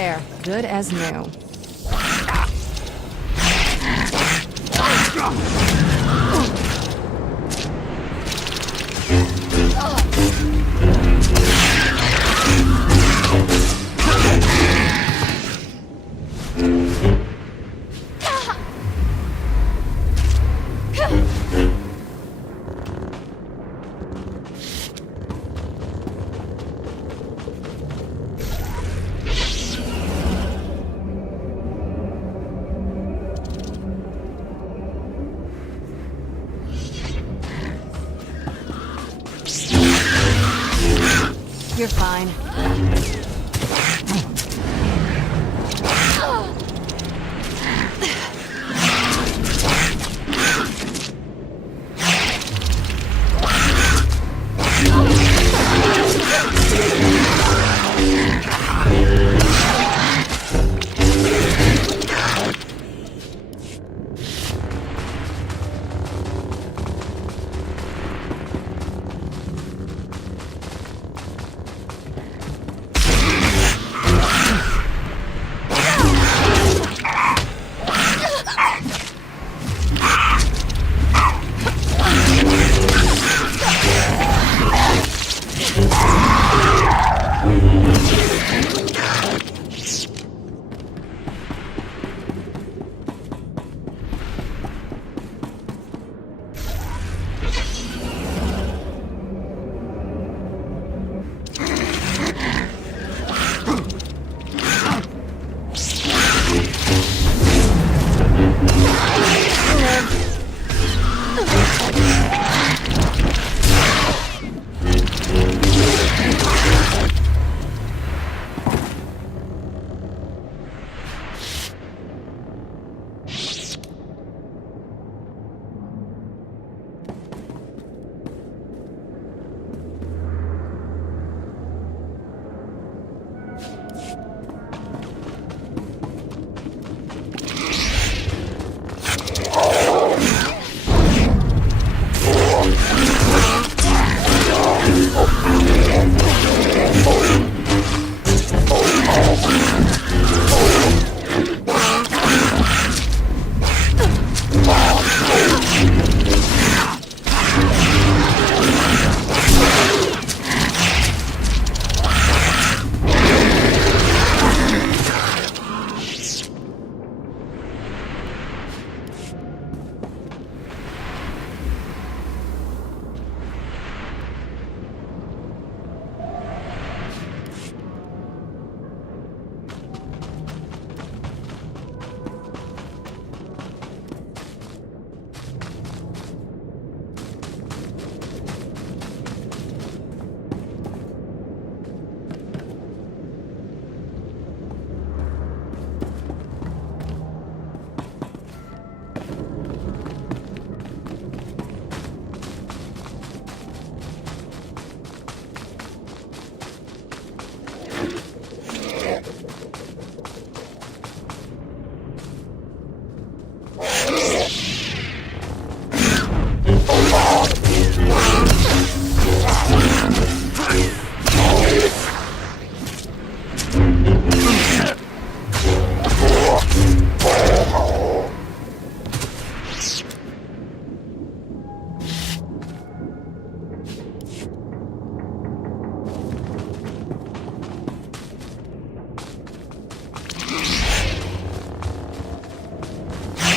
There, good as new. You're fine.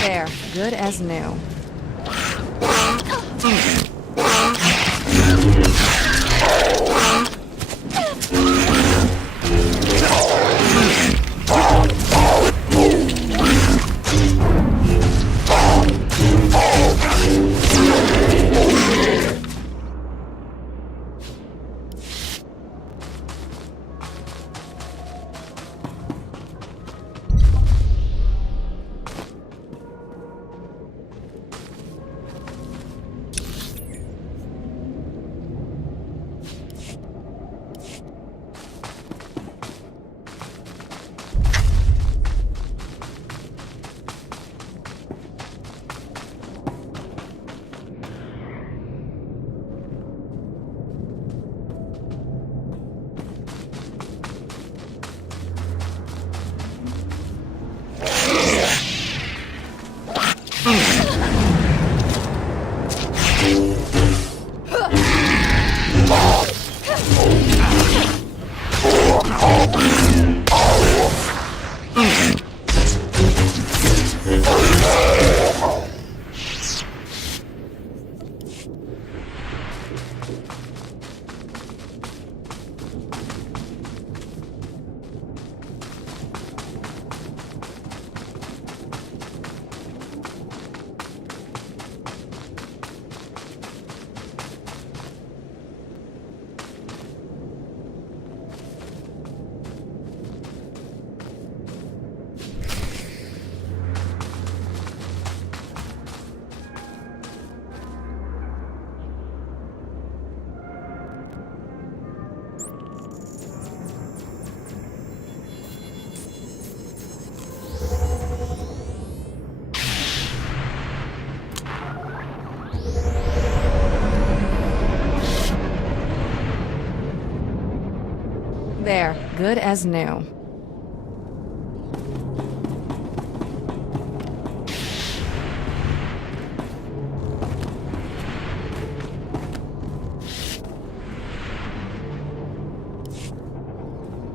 There, good as new. There, good as new.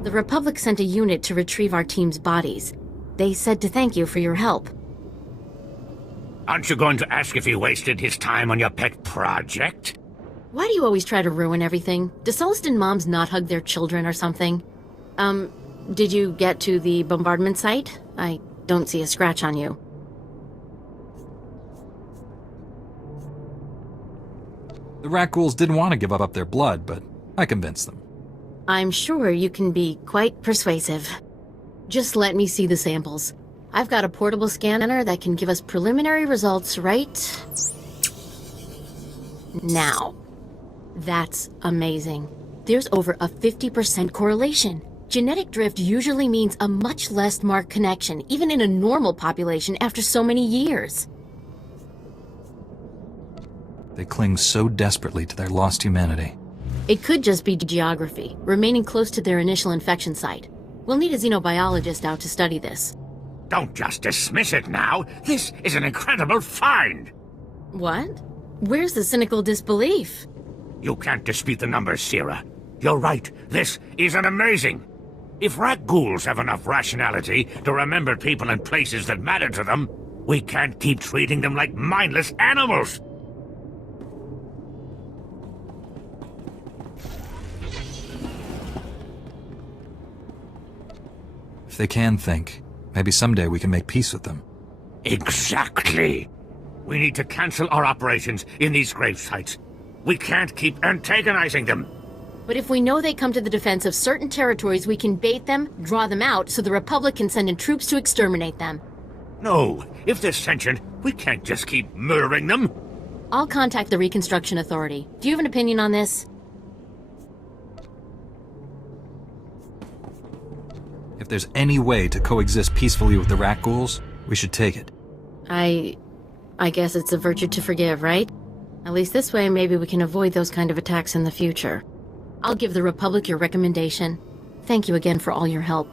The Republic sent a unit to retrieve our team's bodies. They said to thank you for your help. Aren't you going to ask if he wasted his time on your pet project? Why do you always try to ruin everything? Do Sullustan moms not hug their children or something? Did you get to the bombardment site? I don't see a scratch on you. The rat ghouls didn't want to give up their blood, but I convinced them. I'm sure you can be quite persuasive. Just let me see the samples. I've got a portable scanner that can give us preliminary results right now. That's amazing. There's over a 50% correlation. Genetic drift usually means a much less marked connection, even in a normal population after so many years. They cling so desperately to their lost humanity. It could just be geography, remaining close to their initial infection site. We'll need a xenobiologist out to study this. Don't just dismiss it now. This is an incredible find. What? Where's the cynical disbelief? You can't dispute the numbers, Sierra. You're right. This is an amazing. If rat ghouls have enough rationality to remember people and places that matter to them, we can't keep treating them like mindless animals. If they can think, maybe someday we can make peace with them. Exactly. We need to cancel our operations in these grave sites. We can't keep antagonizing them. But if we know they come to the defense of certain territories, we can bait them, draw them out, so the Republic can send in troops to exterminate them. No, if they're sentient, we can't just keep murdering them. I'll contact the Reconstruction Authority. Do you have an opinion on this? If there's any way to coexist peacefully with the rat ghouls, we should take it. I guess it's a virtue to forgive, right? At least this way, maybe we can avoid those kind of attacks in the future. I'll give the Republic your recommendation. Thank you again for all your help.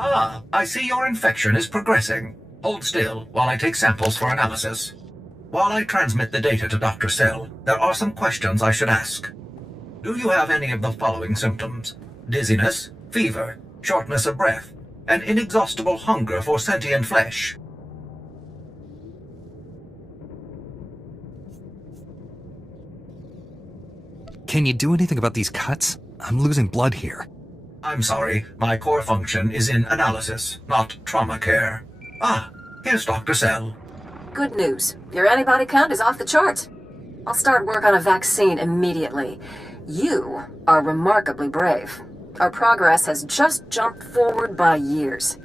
Ah, I see your infection is progressing. Hold still while I take samples for analysis. While I transmit the data to Dr. Cell, there are some questions I should ask. Do you have any of the following symptoms? Dizziness, fever, shortness of breath, and inexhaustible hunger for sentient flesh? Can you do anything about these cuts? I'm losing blood here. I'm sorry, my core function is in analysis, not trauma care. Ah, here's Dr. Cell. Good news. Your antibody count is off the charts. I'll start work on a vaccine immediately. You are remarkably brave. Our progress has just jumped forward by years.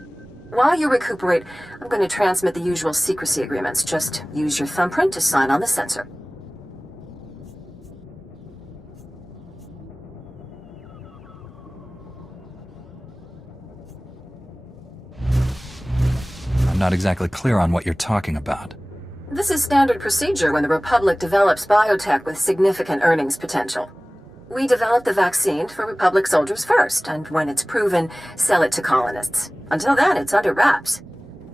While you recuperate, I'm going to transmit the usual secrecy agreements. Just use your thumbprint to sign on the sensor. I'm not exactly clear on what you're talking about. This is standard procedure when the Republic develops biotech with significant earnings potential. We develop the vaccine for Republic soldiers first, and when it's proven, sell it to colonists. Until then, it's under wraps.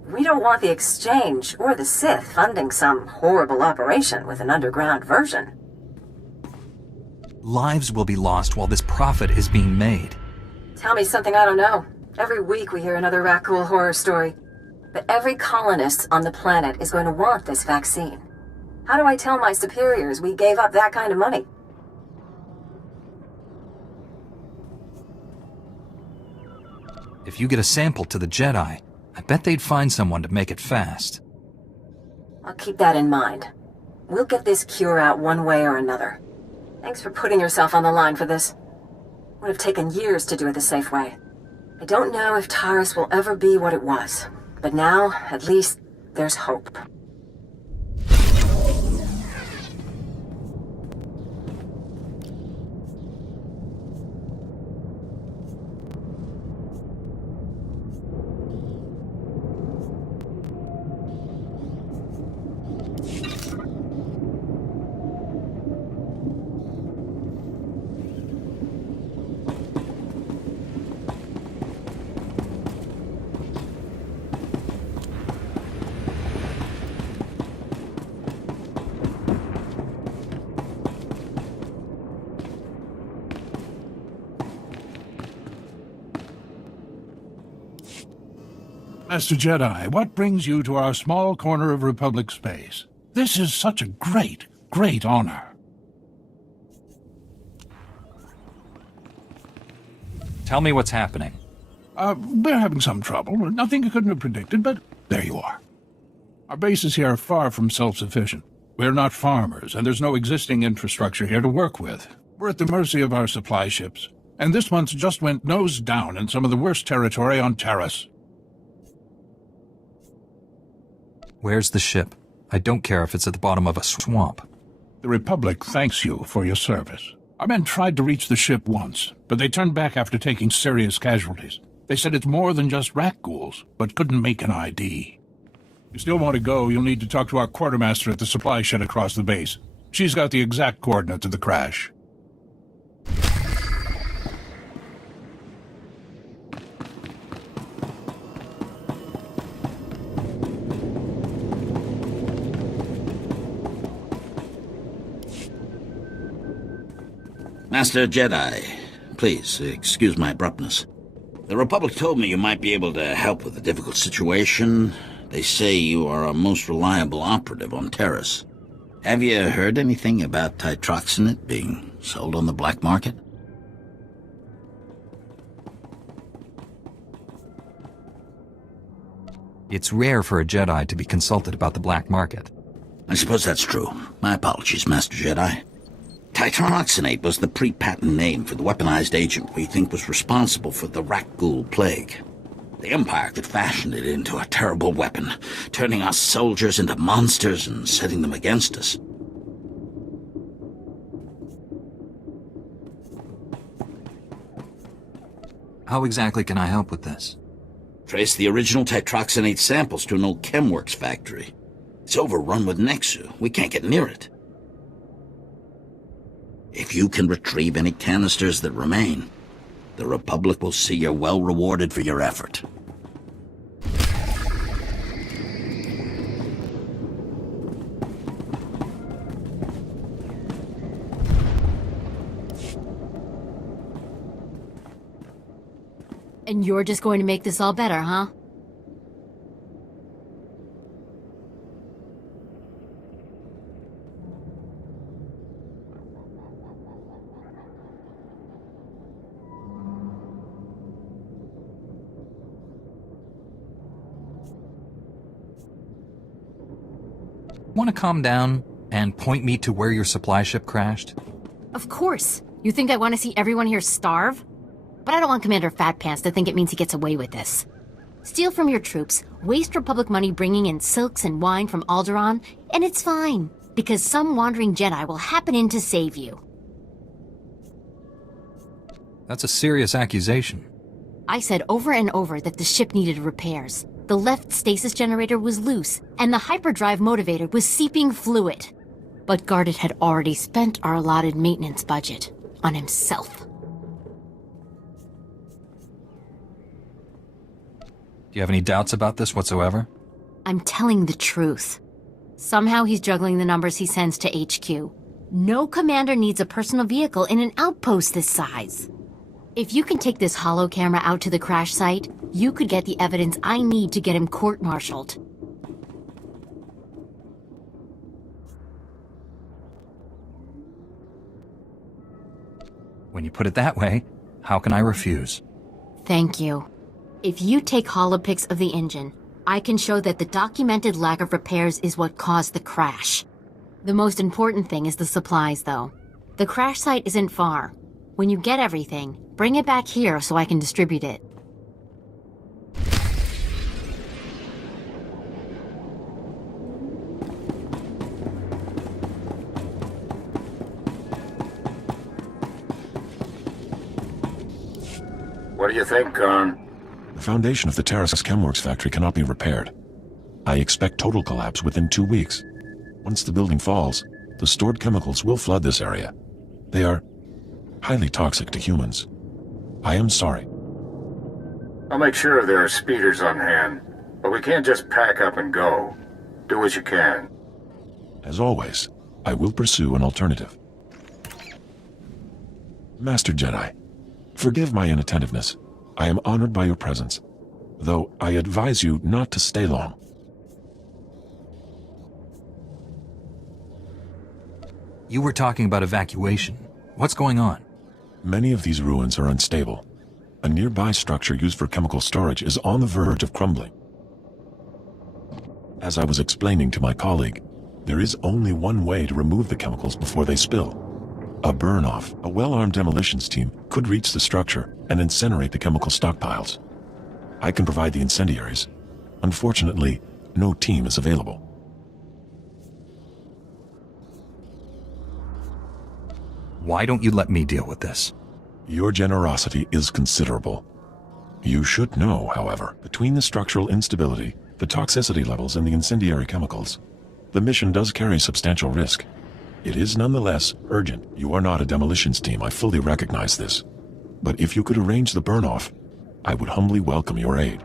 We don't want the Exchange or the Sith funding some horrible operation with an underground version. Lives will be lost while this profit is being made. Tell me something I don't know. Every week we hear another Rakghoul horror story. But every colonist on the planet is going to want this vaccine. How do I tell my superiors we gave up that kind of money? If you get a sample to the Jedi, I bet they'd find someone to make it fast. I'll keep that in mind. We'll get this cure out one way or another. Thanks for putting yourself on the line for this. Would have taken years to do it the safe way. I don't know if Taris will ever be what it was. But now, at least, there's hope. Master Jedi, what brings you to our small corner of Republic space? This is such a great, great honor. Tell me what's happening. We're having some trouble. Nothing you couldn't have predicted, but there you are. Our bases here are far from self-sufficient. We're not farmers, and there's no existing infrastructure here to work with. We're at the mercy of our supply ships. And this one's just went nose down in some of the worst territory on Taris. Where's the ship? I don't care if it's at the bottom of a swamp. The Republic thanks you for your service. Our men tried to reach the ship once, but they turned back after taking serious casualties. They said it's more than just Rakghouls, but couldn't make an ID. If you still want to go, you'll need to talk to our quartermaster at the supply shed across the base. She's got the exact coordinates of the crash. Master Jedi, please, excuse my abruptness. The Republic told me you might be able to help with a difficult situation. They say you are a most reliable operative on Taris. Have you heard anything about titroxinate being sold on the black market? It's rare for a Jedi to be consulted about the black market. I suppose that's true. My apologies, Master Jedi. Titroxinate was the pre-patent name for the weaponized agent we think was responsible for the Rakghoul plague. The Empire could fashion it into a terrible weapon, turning us soldiers into monsters and setting them against us. How exactly can I help with this? Trace the original titroxinate samples to an old chemworks factory. It's overrun with Nexu. We can't get near it. If you can retrieve any canisters that remain, the Republic will see you're well rewarded for your effort. And you're just going to make this all better, huh? Want to calm down and point me to where your supply ship crashed? Of course. You think I want to see everyone here starve? But I don't want Commander Fatpants to think it means he gets away with this. Steal from your troops, waste Republic money bringing in silks and wine from Alderaan, and it's fine, because some wandering Jedi will happen in to save you. That's a serious accusation. I said over and over that the ship needed repairs. The left stasis generator was loose, and the hyperdrive motivator was seeping fluid. But Gardet had already spent our allotted maintenance budget on himself. Do you have any doubts about this whatsoever? I'm telling the truth. Somehow he's juggling the numbers he sends to HQ. No commander needs a personal vehicle in an outpost this size. If you can take this holo camera out to the crash site, you could get the evidence I need to get him court-martialed. When you put it that way, how can I refuse? Thank you. If you take holopics of the engine, I can show that the documented lack of repairs is what caused the crash. The most important thing is the supplies, though. The crash site isn't far. When you get everything, bring it back here so I can distribute it. What do you think, Garn? The foundation of the Taris Chemworks factory cannot be repaired. I expect total collapse within 2 weeks. Once the building falls, the stored chemicals will flood this area. They are highly toxic to humans. I am sorry. I'll make sure there are speeders on hand, but we can't just pack up and go. Do what you can. As always, I will pursue an alternative. Master Jedi, forgive my inattentiveness. I am honored by your presence, though I advise you not to stay long. You were talking about evacuation. What's going on? Many of these ruins are unstable. A nearby structure used for chemical storage is on the verge of crumbling. As I was explaining to my colleague, there is only one way to remove the chemicals before they spill. A burn-off. A well-armed demolitions team could reach the structure and incinerate the chemical stockpiles. I can provide the incendiaries. Unfortunately, no team is available. Why don't you let me deal with this? Your generosity is considerable. You should know, however, between the structural instability, the toxicity levels, and the incendiary chemicals, the mission does carry substantial risk. It is nonetheless urgent. You are not a demolitions team, I fully recognize this. But if you could arrange the burn-off, I would humbly welcome your aid.